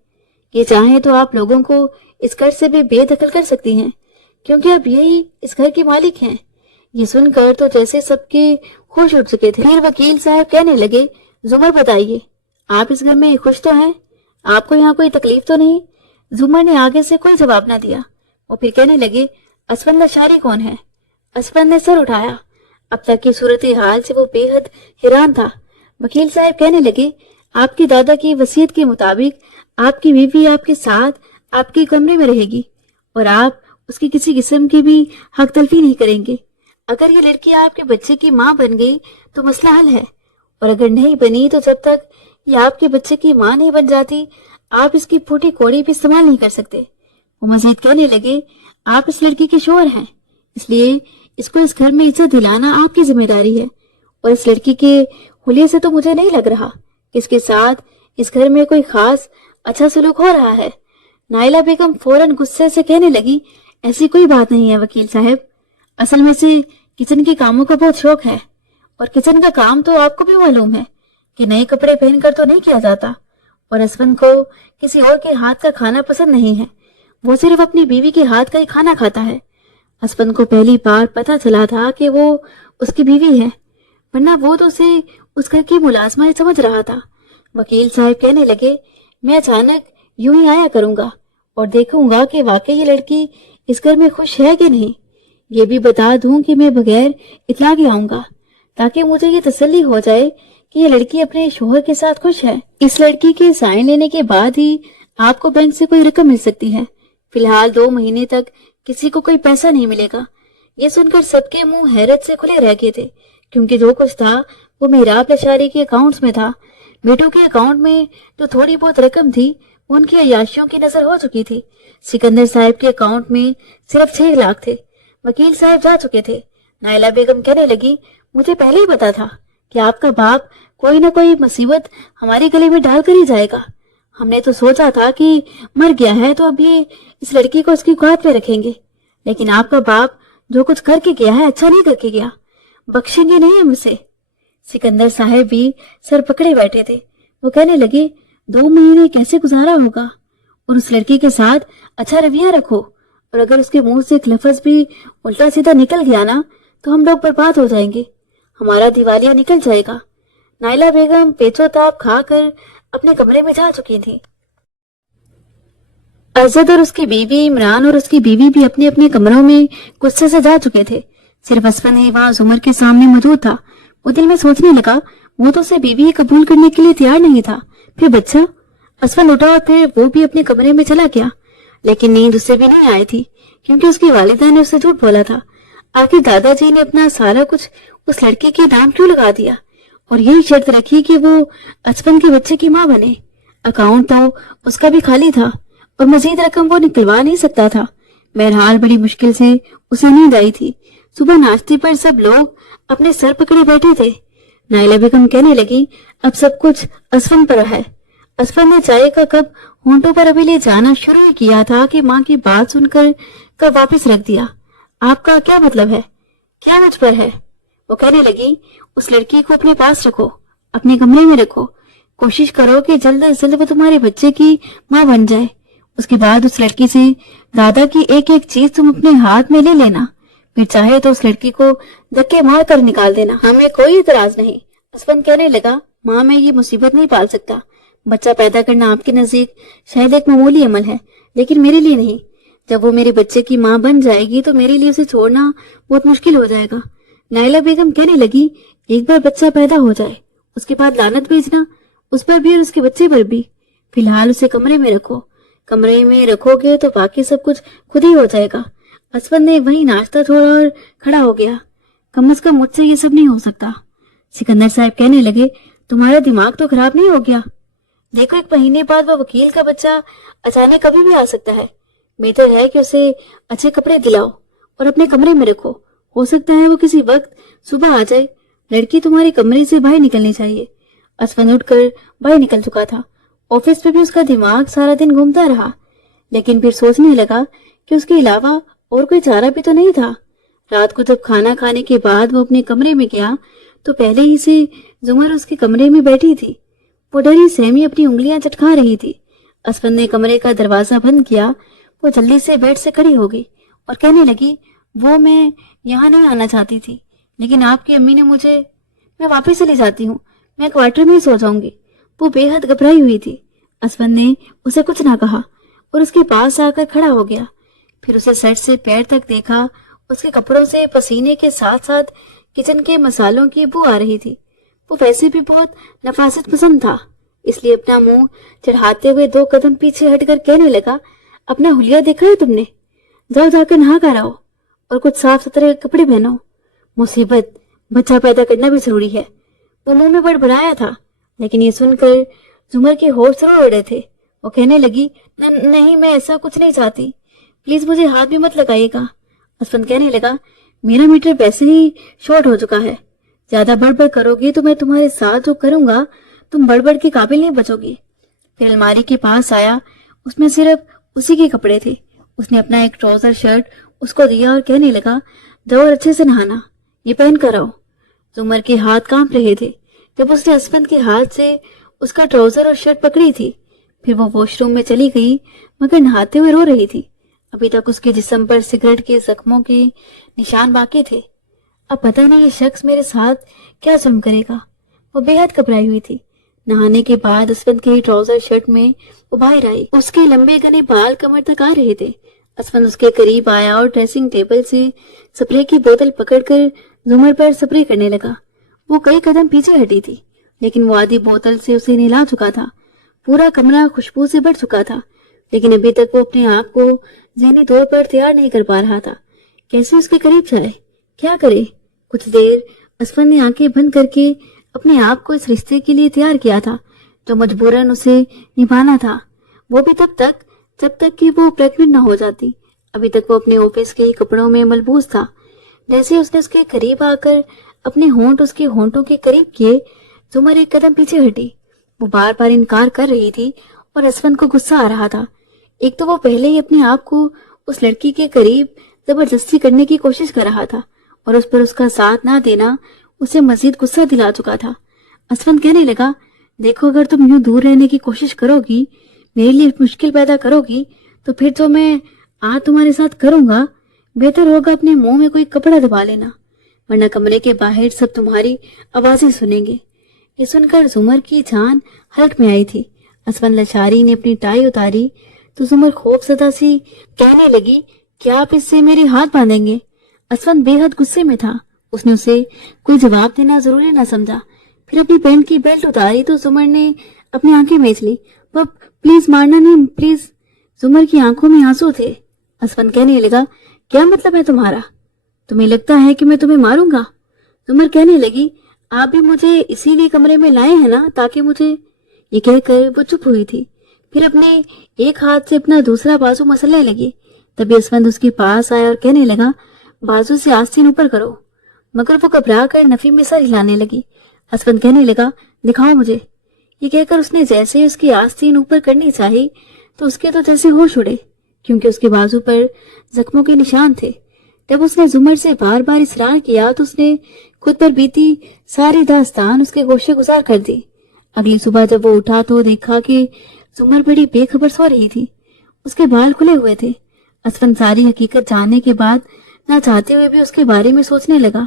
ये चाहे तो आप लोगों को इस घर से भी बेदखल कर सकती हैं, क्योंकि अब यही इस घर के मालिक हैं। ये सुनकर तो जैसे सबके होश उड़ चुके थे। फिर वकील साहब कहने लगे, जुमर बताइए, आप इस घर में खुश तो हैं? आपको यहाँ कोई तकलीफ तो नहीं? जुमर ने आगे से कोई जवाब न दिया। वो फिर कहने लगे, असफंद लिशारी कौन है? असफंद ने सर उठाया। अब तक की सूरत हाल से वो बेहद हैरान था। वकील साहब कहने लगे, आपके दादा की वसीयत के मुताबिक आपकी बीवी आपके साथ आपके कमरे में रहेगी और आप उसकी किसी किस्म की भी हक तलफी नहीं करेंगे। अगर ये लड़की आपके बच्चे की माँ बन गई तो मसला हल है, और अगर नहीं बनी तो जब तक ये आपके बच्चे की माँ नहीं बन जाती, आप इसकी फूटी कोड़ी भी इस्तेमाल नहीं कर सकते। वो मजीद कहने लगे, आप इस लड़की के शोहर हैं, इसलिए इसको इस घर में इज्जत दिलाना आपकी जिम्मेदारी है। और इस लड़की के हुलिये से तो मुझे नहीं लग रहा कि इसके साथ इस घर में कोई खास अच्छा सलूक हो रहा है। नाइला बेगम फौरन गुस्से से कहने लगी, ऐसी कोई बात नहीं है वकील साहब, असल में से किचन के कामों का बहुत शौक है, और किचन का काम तो आपको भी मालूम है कि नए कपड़े पहनकर तो नहीं किया जाता। और असफंद को किसी और के हाथ का खाना पसंद नहीं है, वो सिर्फ अपनी बीवी के हाथ का ही खाना खाता है। असफंद को पहली बार पता चला था कि वो उसकी बीवी है, वरना वो तो उसे उस घर की मुलाजमा ही समझ रहा था। वकील साहब कहने लगे, मैं अचानक यूं ही आया करूंगा और देखूंगा कि वाकई ये लड़की इस घर में खुश है कि नहीं। ये भी बता दूं कि मैं बगैर इतला के आऊंगा, ताकि मुझे ये तसल्ली हो जाए कि ये लड़की अपने शोहर के साथ खुश है। इस लड़की के साइन लेने के बाद ही आपको बैंक से कोई रकम मिल सकती है। फिलहाल 2 महीने तक किसी को कोई पैसा नहीं मिलेगा। ये सुनकर सबके मुंह हैरत से खुले रह गए थे, क्योंकि जो कुछ था वो मेहराब लिशारी के अकाउंट्स में था। बेटों के अकाउंट में जो थोड़ी बहुत रकम थी उनकी अय्याशियों की नजर हो चुकी थी। सिकंदर साहब के अकाउंट में सिर्फ 6 लाख थे। वकील साहब जा चुके थे। नाइला बेगम कहने लगी, मुझे पहले ही पता था कि आपका बाप कोई ना कोई मुसीबत हमारे गले में डाल कर ही जाएगा। हमने तो सोचा था कि मर गया है तो अब ये इस लड़की को उसकी गोद पे रखेंगे, लेकिन आपका बाप जो कुछ करके गया है अच्छा नहीं करके गया, बख्शेंगे नहीं हम उसे। सिकंदर साहब भी सर पकड़े बैठे थे। वो कहने लगे, 2 महीने कैसे गुजारा होगा, और उस लड़की के साथ अच्छा रवैया रखो, और अगर उसके मुंह से एक लफ्ज भी उल्टा सीधा निकल गया ना तो हम लोग बर्बाद हो जाएंगे, हमारा दिवालिया निकल जाएगा। नाइला बेगम पेचोताप खाकर अपने कमरे में जा चुकी थी। अजद और उसकी बीवी इमरान और उसकी बीवी भी अपने अपने कमरों में गुस्से से जा चुके थे। सिर्फ असफंद ही वहां जुमर के सामने मौजूद था। वो दिल में सोचने लगा, वो तो उसे बीवी कबूल करने के लिए तैयार नहीं था, फिर बच्चा। असफंद उठा और फिर वो भी अपने कमरे में चला गया, लेकिन नींद उसे भी नहीं आई थी, क्योंकि उसकी वालिदा ने उसे झूठ बोला था। आखिर दादाजी ने अपना सारा कुछ उस लड़के के नाम क्यों लगा दिया, और यही शर्त रखी कि वो असफंद के बच्चे की माँ बने। अकाउंट तो उसका भी खाली था, और मजीद रकम वो निकलवा नहीं सकता था। बहरहाल बड़ी मुश्किल से उसे नींद आई थी। सुबह नाश्ते पर सब लोग अपने सर पकड़े बैठे थे। नाइला बेगम कहने लगी, अब सब कुछ असफन पर है। असफन ने चाय का कप होंठों पर अभी ले जाना शुरू ही किया था कि माँ की बात सुनकर कप वापस रख दिया। आपका क्या मतलब है? क्या मुझ पर है? वो कहने लगी, उस लड़की को अपने पास रखो, अपने कमरे में रखो। कोशिश करो कि जल्द से जल्द वो तुम्हारे बच्चे की माँ बन जाए। उसके बाद उस लड़की से दादा की एक एक चीज तुम अपने हाथ में ले लेना। फिर चाहे तो उस लड़की को धक्के मार कर निकाल देना, हमें कोई इतराज नहीं। असफन कहने लगा, माँ मैं ये मुसीबत नहीं पाल सकता। बच्चा पैदा करना आपके नजदीक शायद एक मामूली अमल है, लेकिन मेरे लिए नहीं। जब वो मेरे बच्चे की माँ बन जाएगी तो मेरे लिए उसे छोड़ना बहुत मुश्किल हो जाएगा। नाइला बेगम कहने लगी, एक बार बच्चा पैदा हो जाए उसके बाद लानत भेजना, उस पर भी और उसके बच्चे पर भी। फिलहाल उसे कमरे में रखो। कमरे में रखोगे तो बाकी सब कुछ खुद ही हो जाएगा। असफन ने वही नाश्ता छोड़ा और खड़ा हो गया। कम से कम मुझसे ये सब नहीं हो सकता। सिकंदर साहब कहने लगे, तुम्हारा दिमाग तो खराब नहीं हो गया? देखो, 1 महीने बाद वो वकील का बच्चा अचानक कभी भी आ सकता है। बेहतर है कि उसे अच्छे कपड़े दिलाओ और अपने कमरे में रखो। हो सकता है वो किसी वक्त सुबह आ जाए। लड़की तुम्हारे कमरे से बाहर निकलनी चाहिए। असफन उठकर बाहर निकल चुका था। ऑफिस में भी उसका दिमाग सारा दिन घूमता रहा, लेकिन फिर सोचने लगा कि उसके अलावा और कोई चारा भी तो नहीं था। रात को जब खाना खाने के बाद वो अपने कमरे में गया तो पहले ही से जुमर उसके कमरे में बैठी थी। वो डरी सहमी अपनी उंगलियां चटका रही थी। असफन ने कमरे का दरवाजा बंद किया। वो जल्दी से बेड से खड़ी हो गई और कहने लगी, वो मैं यहाँ नहीं आना चाहती थी, लेकिन आपकी अम्मी ने मुझे, मैं वापस चली जाती हूँ, मैं क्वार्टर में ही सो जाऊंगी। वो बेहद घबराई हुई थी। असफन ने उसे कुछ ना कहा और उसके पास आकर खड़ा हो गया। फिर उसे सर से पैर तक देखा। उसके कपड़ों से पसीने के साथ साथ किचन के मसालों की बू आ रही थी। वो वैसे भी बहुत नफासत पसंद था, इसलिए अपना मुंह चढ़ाते हुए 2 कदम पीछे हटकर कहने लगा, अपना हुलिया देखा है तुमने? जाओ जाकर नहा कर आओ और कुछ साफ सुथरे कपड़े पहनो। मुसीबत, बच्चा पैदा करना भी जरूरी है। वो मुंह में बड़बड़ाया था, लेकिन ये सुनकर जुमर के होश जरूर उड़े थे। वो कहने लगी, नहीं, मैं ऐसा कुछ नहीं चाहती, प्लीज मुझे हाथ भी मत लगाइएगा। असफन कहने लगा, मेरा मीटर वैसे ही शॉर्ट हो चुका है। ज्यादा बड़बड़ करोगी तो मैं तुम्हारे साथ जो करूंगा तुम बड़बड़ के काबिल नहीं बचोगी। फिर अलमारी के पास आया। उसमें सिर्फ उसी के कपड़े थे। उसने अपना एक ट्राउजर शर्ट उसको दिया और कहने लगा, जाओ और अच्छे से नहाना, ये पहन कर आओ। जुमर के हाथ कांप रहे थे जब उसने असफन के हाथ से उसका ट्राउजर और शर्ट पकड़ी थी। फिर वो वॉशरूम में चली गई, मगर नहाते हुए रो रही थी। अभी तक उसके जिस्म पर सिगरेट के जख्मों के निशान बाकी थे। अब पता नहीं ये शख्स मेरे साथ क्या जुल्म करेगा। वो बेहद घबराई हुई थी। नहाने के बाद असफन के ट्राउजर शर्ट में वो बाहर आई। उसके लंबे घने बाल कमर तक आ रहे थे। असफन उसके करीब आया और ड्रेसिंग टेबल से स्प्रे की बोतल पकड़कर जुमर पर स्प्रे करने लगा। वो कई कदम पीछे हटी थी, लेकिन वो आधी बोतल से उसे नहला चुका था। पूरा कमरा खुशबू से भर चुका था, लेकिन अभी तक वो अपने आप को ज़हनी तौर पर तैयार नहीं कर पा रहा था। कैसे उसके करीब जाए, क्या करे? कुछ देर असफन ने आंखें बंद करके अपने आप को इस रिश्ते के लिए तैयार किया था जो मजबूरन उसे निभाना था। वो भी तब तक जब तक कि वो प्रेग्नेंट न हो जाती। अभी तक वो अपने ऑफिस के कपड़ों में मलबूस था। जैसे उसने उसके करीब आकर अपने होंठ उसके होंठों के करीब किए, जुमर एक कदम पीछे हटी। वो बार बार इनकार कर रही थी और असफन को गुस्सा आ रहा था। एक तो वो पहले ही अपने आप को उस लड़की के करीब जबरदस्ती करने की कोशिश कर रहा था और उस पर उसका साथ ना देना उसे मजीद गुस्सा दिला चुका था। असफन कहने लगा, देखो, अगर तुम यूं दूर रहने की कोशिश करोगी, मेरे लिए मुश्किल पैदा करोगी, तो फिर जो मैं आज तुम्हारे साथ करूंगा, बेहतर होगा अपने मुंह में कोई कपड़ा दबा लेना, वरना कमरे के बाहर सब तुम्हारी आवाजें सुनेंगे। ये सुनकर जुमर की जान हलक में आई थी। असफन लचारी ने अपनी टाई उतारी तो जुमर खौफजदा सी कहने लगी, क्या आप इससे मेरे हाथ बांधेंगे? असफन बेहद गुस्से में था। उसने उसे कोई जवाब देना जरूरी न समझा। फिर अपनी पैंट की बेल्ट उतारी तो जुमर ने अपनी आंखें मीच ली। पप, प्लीज मारना नहीं, प्लीज। जुमर की आंखों में आंसू थे। असफन कहने लगा, क्या मतलब है तुम्हारा? तुम्हें लगता है कि मैं तुम्हें मारूंगा? जुमर कहने लगी, आप भी मुझे इसीलिए कमरे में लाए हैं ना, ताकि मुझे। ये कहकर वो चुप हुई थी। फिर अपने एक हाथ से अपना दूसरा बाजू मसलने लगी। तभी असफंद उसके पास आया और कहने लगा, बाजू से आस्तीन ऊपर करो। मगर वो घबरा कर नफी में सर हिलाने लगी। असफंद कहने लगा, दिखाओ मुझे। ये कहकर उसने जैसे उसकी आस्तीन ऊपर करनी चाही तो उसके तो जैसे होश उड़े, क्योंकि उसके बाजू पर जख्मों के निशान थे। जब उसने जुमर से बार बार इसरार किया तो उसने खुद पर बीती सारी दास्तान उसके गोशे गुजार कर दी। अगली सुबह जब वो उठा तो देखा कि जुमर बड़ी बेखबर सो रही थी। उसके बाल खुले हुए थे। असफंद सारी हकीकत जानने के बाद ना चाहते हुए भी उसके बारे में सोचने लगा।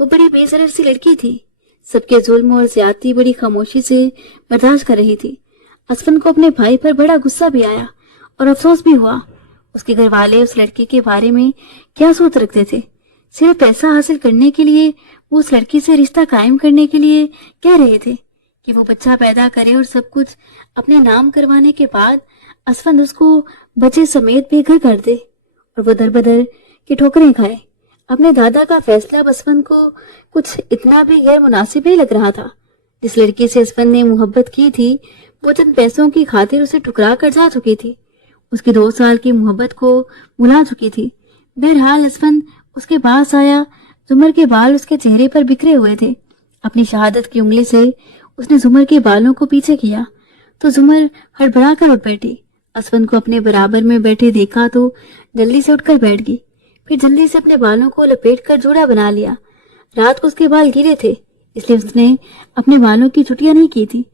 वो बड़ी बेसरफ सी लड़की थी, सबके जुल्म और ज्यादती बड़ी खामोशी से बर्दाश्त कर रही थी। असफंद को अपने भाई पर बड़ा गुस्सा भी आया और अफसोस भी हुआ। उसके घर वाले उस लड़के के बारे में क्या सोच रखते थे? सिर्फ पैसा हासिल करने के लिए वो उस लड़की से रिश्ता कायम करने के लिए कह रहे थे कि वो बच्चा पैदा करे और सब कुछ अपने नाम करवाने के बाद असफंद उसको बच्चे समेत बेघर कर दे और वो दर बदर की ठोकरें खाए। अपने दादा का फैसला असफंद को कुछ इतना भी गैर मुनासिब नहीं लग रहा था। जिस लड़की से असफंद ने मोहब्बत की थी वो चंद पैसों की खातिर उसे ठुकरा कर जा चुकी थी। उसकी 2 साल की मोहब्बत को भुला चुकी थी। बहरहाल असफंद उसके पास आया। जुमर के बाल उसके चेहरे पर बिखरे हुए थे। अपनी शहादत की उंगली से उसने जुमर के बालों को पीछे किया तो जुमर हड़बड़ा कर उठ बैठी। असफंद को अपने बराबर में बैठे देखा तो जल्दी से उठकर बैठ गई। फिर जल्दी से अपने बालों को लपेटकर जोड़ा बना लिया। रात को उसके बाल गिरे थे, इसलिए उसने अपने बालों की छुट्टियां नहीं की थी।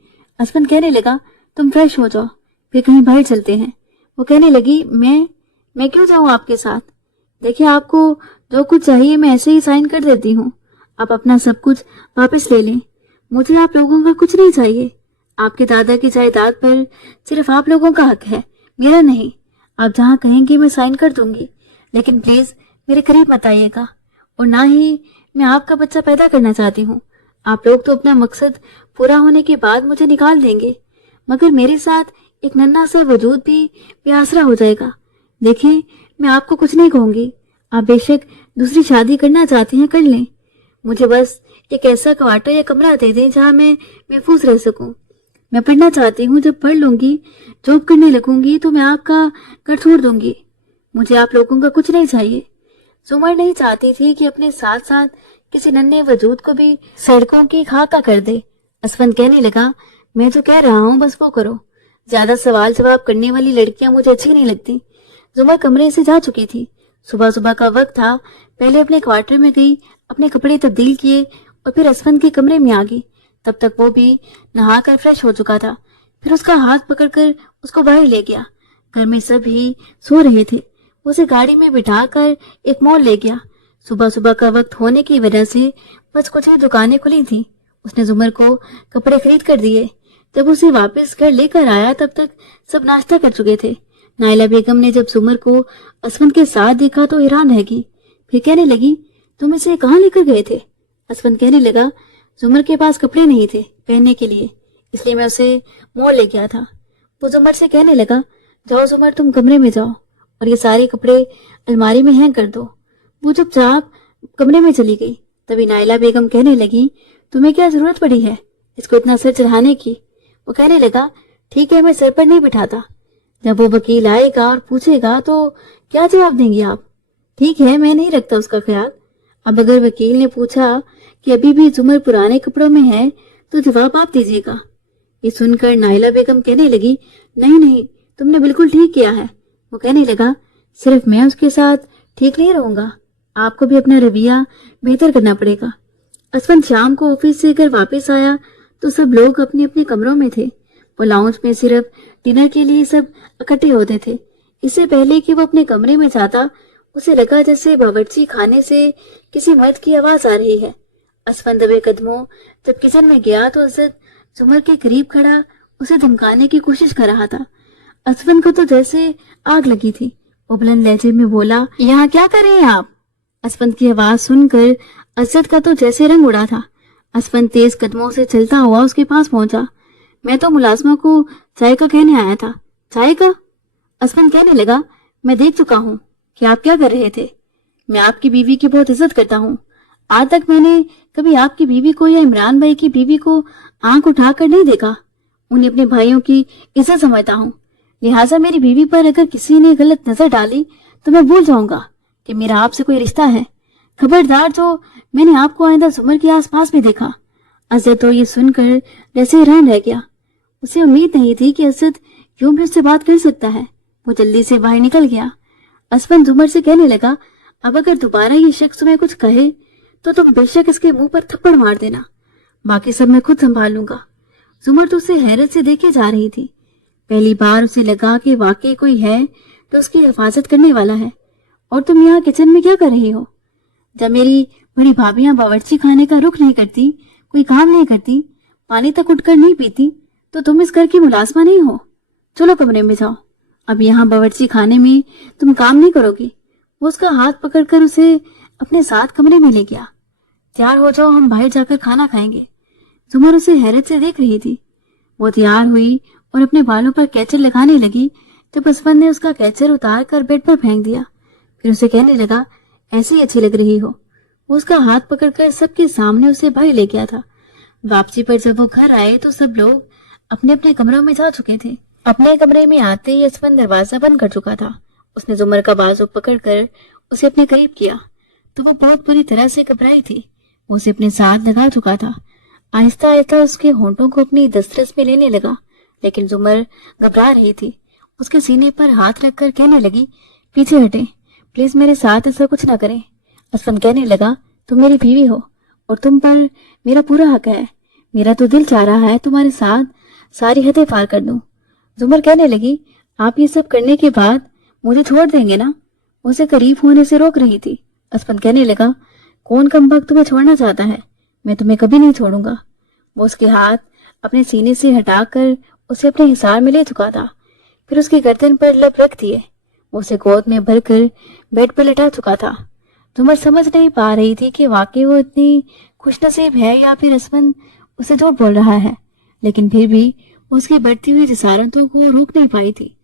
असफंद कहने लगा, तुम फ्रेश हो जाओ, फिर कहीं बाहर चलते हैं। वो कहने लगी, मैं क्यों जाऊं आपके साथ? देखिए, आपको जो कुछ चाहिए मैं ऐसे ही साइन कर देती हूँ। आप अपना सब कुछ वापस ले लें। मुझे आप लोगों का कुछ नहीं चाहिए। आपके दादा की जायदाद पर सिर्फ आप लोगों का हक है, मेरा नहीं। आप जहाँ कहेंगे मैं साइन कर दूंगी, लेकिन प्लीज मेरे करीब मत आइएगा। और ना ही मैं आपका बच्चा पैदा करना चाहती हूँ। आप लोग तो अपना मकसद पूरा होने के बाद मुझे निकाल देंगे, मगर मेरे साथ एक नन्हा सा वजूद भी बेआसरा हो जाएगा। देखिए, मैं आपको कुछ नहीं कहूंगी। आप बेशक दूसरी शादी करना चाहते हैं कर लें। मुझे बस एक ऐसा क्वार्टर या कमरा दे दें जहाँ मैं महफूज रह सकूं। मैं पढ़ना चाहती हूँ। जब पढ़ लूंगी, जॉब करने लगूंगी तो मैं आपका घर छोड़ दूंगी। मुझे आप लोगों का कुछ नहीं चाहिए। जुमर नहीं चाहती थी कि अपने साथ साथ किसी नन्हे वजूद को भी सड़कों की खाका कर दे। असफंद कहने लगा, मैं जो कह रहा हूँ बस वो करो। ज्यादा सवाल जवाब करने वाली लड़कियां मुझे अच्छी नहीं लगती। जुमर कमरे से जा चुकी थी। सुबह सुबह का वक्त था। पहले अपने क्वार्टर में गई, अपने कपड़े तब्दील किए और फिर असफंद के कमरे में आ गई। तब तक वो भी नहाकर फ्रेश हो चुका था। फिर उसका हाथ पकड़कर उसको बाहर ले गया। घर में सब ही सो रहे थे। उसे गाड़ी में बिठाकर एक मॉल ले गया। सुबह सुबह का वक्त होने की वजह से बस कुछ ही दुकानें खुली थी। उसने जुमर को कपड़े खरीद कर दिए। जब उसे वापस घर लेकर आया तब तक सब नाश्ता कर चुके थे। नाइला बेगम ने जब जुमर को असफंद के साथ देखा तो हैरान रह गई। फिर कहने लगी, तुम इसे कहाँ लेकर गए थे? असफंद कहने लगा, जुमर के पास कपड़े नहीं थे पहनने के लिए, इसलिए मैं उसे मॉल ले गया था। वो जुमर से कहने लगा, जाओ जुमर, तुम कमरे में जाओ और ये सारे कपड़े अलमारी में हैंग कर दो। वो चुपचाप कमरे में चली गई। तभी नाइला बेगम कहने लगी, तुम्हें क्या जरूरत पड़ी है इसको इतना सर चढ़ाने की? वो कहने लगा, ठीक है, मैं सर पर नहीं बिठाता। जब वो वकील आएगा और पूछेगा तो क्या जवाब देंगी आप? ठीक है, मैं नहीं रखता उसका ख्याल। अब अगर वकील ने पूछा कि अभी भी जुमर पुराने कपड़ों में है तो जवाब आप दीजिएगा। ये सुनकर नाइला बेगम कहने लगी, नहीं नहीं, तुमने बिल्कुल ठीक किया है। वो कहने लगा, सिर्फ मैं उसके साथ ठीक नहीं रहूंगा, आपको भी अपना रवैया बेहतर करना पड़ेगा। असफंद शाम को ऑफिस से घर वापस आया तो सब लोग अपने अपने कमरों में थे। वो लाउंज में सिर्फ डिनर के लिए सब इकट्ठे होते थे। इससे पहले कि वो अपने कमरे में जाता, उसे लगा जैसे बावर्ची खाने से किसी मर्द की आवाज आ रही है। असफंद दबे कदमों जब किचन में गया तो असद जुमर के करीब खड़ा उसे धमकाने की कोशिश कर रहा था। असफंद को तो जैसे आग लगी थी। वो बुलंद लहजे में बोला, यहाँ क्या कर रहे हैं आप? असफंद की आवाज सुनकर असद का तो जैसे रंग उड़ा था। असफंद तेज कदमों से चलता हुआ उसके पास पहुंचा। मैं तो मुलाजमा को चाय का कहने आया था। चाय का? असफंद कहने लगा, मैं देख चुका हूँ कि आप क्या कर रहे थे। मैं आपकी बीवी की बहुत इज्जत करता हूँ। आज तक मैंने कभी आपकी बीवी को या इमरान भाई की बीवी को आंख उठाकर नहीं देखा। उन्हें अपने भाइयों की इज्जत समझता हूँ। लिहाजा मेरी बीवी पर अगर किसी ने गलत नजर डाली तो मैं भूल जाऊंगा कि मेरा आपसे कोई रिश्ता है। खबरदार जो मैंने आपको आइंदा जुमर के आसपास भी देखा। असद तो ये सुनकर जैसे हैरान रह गया। उसे उम्मीद नहीं थी कि असद यूं भी उससे बात कर सकता है। वो जल्दी से बाहर निकल गया। असफन जुमर से कहने लगा, अब अगर दोबारा ये शख्स तुम्हें कुछ कहे तो तुम बेशक इसके मुंह पर थप्पड़ मार देना, बाकी सब मैं खुद संभाल लूंगा। जुमर तो उसे हैरत से देखे जा रही थी। पहली बार उसे लगा कि वाकई कोई है तो उसकी हिफाजत करने वाला है। और तुम यहाँ किचन में क्या कर रही हो? जब मेरी बड़ी भाभियां बावर्ची खाने का रुख नहीं करती, कोई काम नहीं करती, पानी तक उठकर नहीं पीती, तो तुम इस घर की मुलाजमा नहीं हो। चलो कमरे में जाओ, अब यहाँ बावर्ची खाने में तुम काम नहीं करोगी। वो उसका हाथ पकड़कर उसे अपने साथ कमरे में ले गया। तैयार हो जाओ, हम बाहर जाकर खाना खाएंगे। जुमर उसे हैरत से देख रही थी। वो तैयार हुई और अपने बालों पर कैचर लगाने लगी जब असफन ने उसका कैचर उतार कर बेड पर फेंक दिया। फिर उसे कहने लगा, ऐसी अच्छी लग रही हो। वो उसका हाथ पकड़कर सबके सामने उसे बाहर ले गया था। वापसी पर जब वो घर आए तो सब लोग अपने अपने कमरों में जा चुके थे। अपने कमरे में आते ही असफन दरवाजा बंद कर चुका था। उसने जुमर का बाजू पकड़कर उसे अपने करीब किया तो वो बहुत बुरी तरह से घबराई थी। वो उसे अपने साथ लगा चुका था। आहिस्ता आहिस्ता उसके होंठों को अपनी दस्तरस में लेने लगा, लेकिन जुमर घबरा रही थी। उसके सीने पर हाथ रखकर कहने लगी, पीछे हटे, प्लीज मेरे साथ ऐसा कुछ ना करें। असफन कहने लगा, तुम मेरी बीवी हो और तुम पर मेरा पूरा हक है। मेरा तो दिल चाह रहा है तुम्हारे साथ सारी हदें पार कर दूं। जुमर कहने लगी, आप ये सब करने के बाद मुझे छोड़ देंगे ना? उसे करीब होने से रोक रही थी। असफन कहने लगा, कौन कमबख्त तुम्हें छोड़ना चाहता है? मैं तुम्हें कभी नहीं छोड़ूंगा। वो उसके हाथ अपने सीने से हटाकर उसे अपने हिसार में ले चुका था। फिर उसकी गर्दन पर लब रख दिए। वो उसे गोद में भरकर बेड पर लिटा चुका था। जुमर समझ नहीं पा रही थी कि वाकई वो इतनी खुशनसीब है या फिर असफन उसे झूठ बोल रहा है, लेकिन फिर भी उसकी बढ़ती हुई जसारतों को रोक नहीं पाई थी।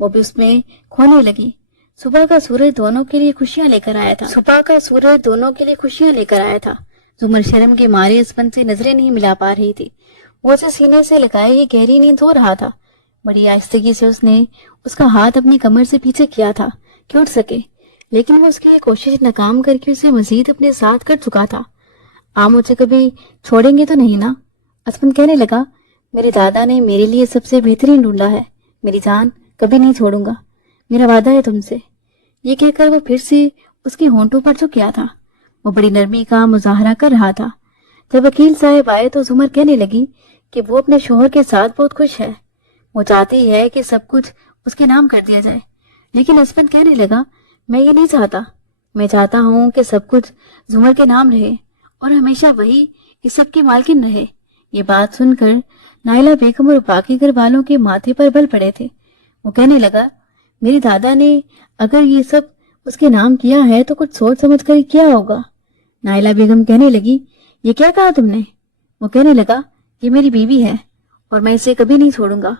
वो भी उसमें खोने लगी। सुबह का सूरज दोनों के लिए खुशियां लेकर आया था। जुमर शर्म के मारे असफन से नजरें नहीं मिला पा रही थी। वो उसे सीने से लगाए ही गहरी नींद हो रहा था। बड़ी आहिस्तगी से उसने उसका हाथ अपनी कमर से पीछे किया था कि उठ सके, लेकिन वो उसकी कोशिश नाकाम करके उसे मजीद अपने साथ कर चुका था। आप मुझे कभी छोड़ेंगे तो नहीं ना? असफन कहने लगा, मेरे दादा ने मेरे लिए सबसे बेहतरीन ढूंढा है मेरी जान, कभी नहीं छोड़ूंगा, मेरा वादा है तुमसे। ये कहकर वो फिर से उसके होंठों पर झुक गया था। वो बड़ी नरमी का मुजाहरा कर रहा था। जब वकील साहब आए तो जुमर कहने लगी कि वो अपने शोहर के साथ बहुत खुश है। वो चाहती है कि सब कुछ उसके नाम कर दिया जाए, लेकिन असफन कहने लगा, मैं ये नहीं चाहता। मैं चाहता हूँ कि सब कुछ जुमर के नाम रहे और हमेशा वही इस सब की मालकिन रहे। ये बात सुनकर नाइला बेगम और बाकी घर वालों के माथे पर बल पड़े थे। वो कहने लगा, मेरे दादा ने अगर ये सब उसके नाम किया है तो कुछ सोच समझ कर किया होगा। नाइला बेगम कहने लगी, ये क्या कहा तुमने? वो कहने लगा, ये मेरी बीवी है और मैं इसे कभी नहीं छोड़ूंगा।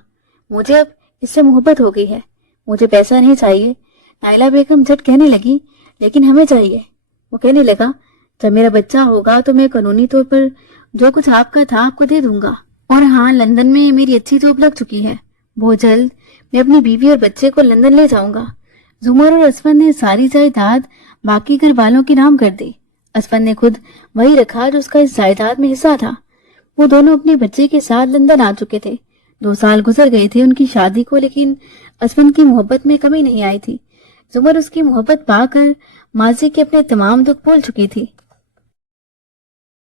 मुझे अब इससे मोहब्बत हो गई है, मुझे पैसा नहीं चाहिए। नाइला बेगम झट कहने लगी, लेकिन हमें चाहिए। वो कहने लगा, जब मेरा बच्चा होगा तो मैं कानूनी तौर पर जो कुछ आपका था आपको दे दूंगा। और हाँ, लंदन में मेरी अच्छी जॉब लग चुकी है। बहुत जल्द मैं अपनी बीवी और बच्चे को लंदन ले जाऊंगा। जुमर और असफन ने सारी जायदाद बाकी घर वालों के नाम कर दी। असफन ने खुद वही रखा जो उसका इस जायदाद में हिस्सा था। वो दोनों अपने बच्चे के साथ लंदन आ चुके थे। 2 साल गुजर गए थे उनकी शादी को, लेकिन असफन की मोहब्बत में कमी नहीं आई थी। जुमर उसकी मोहब्बत पाकर माजी के अपने तमाम दुख भूल चुकी थी।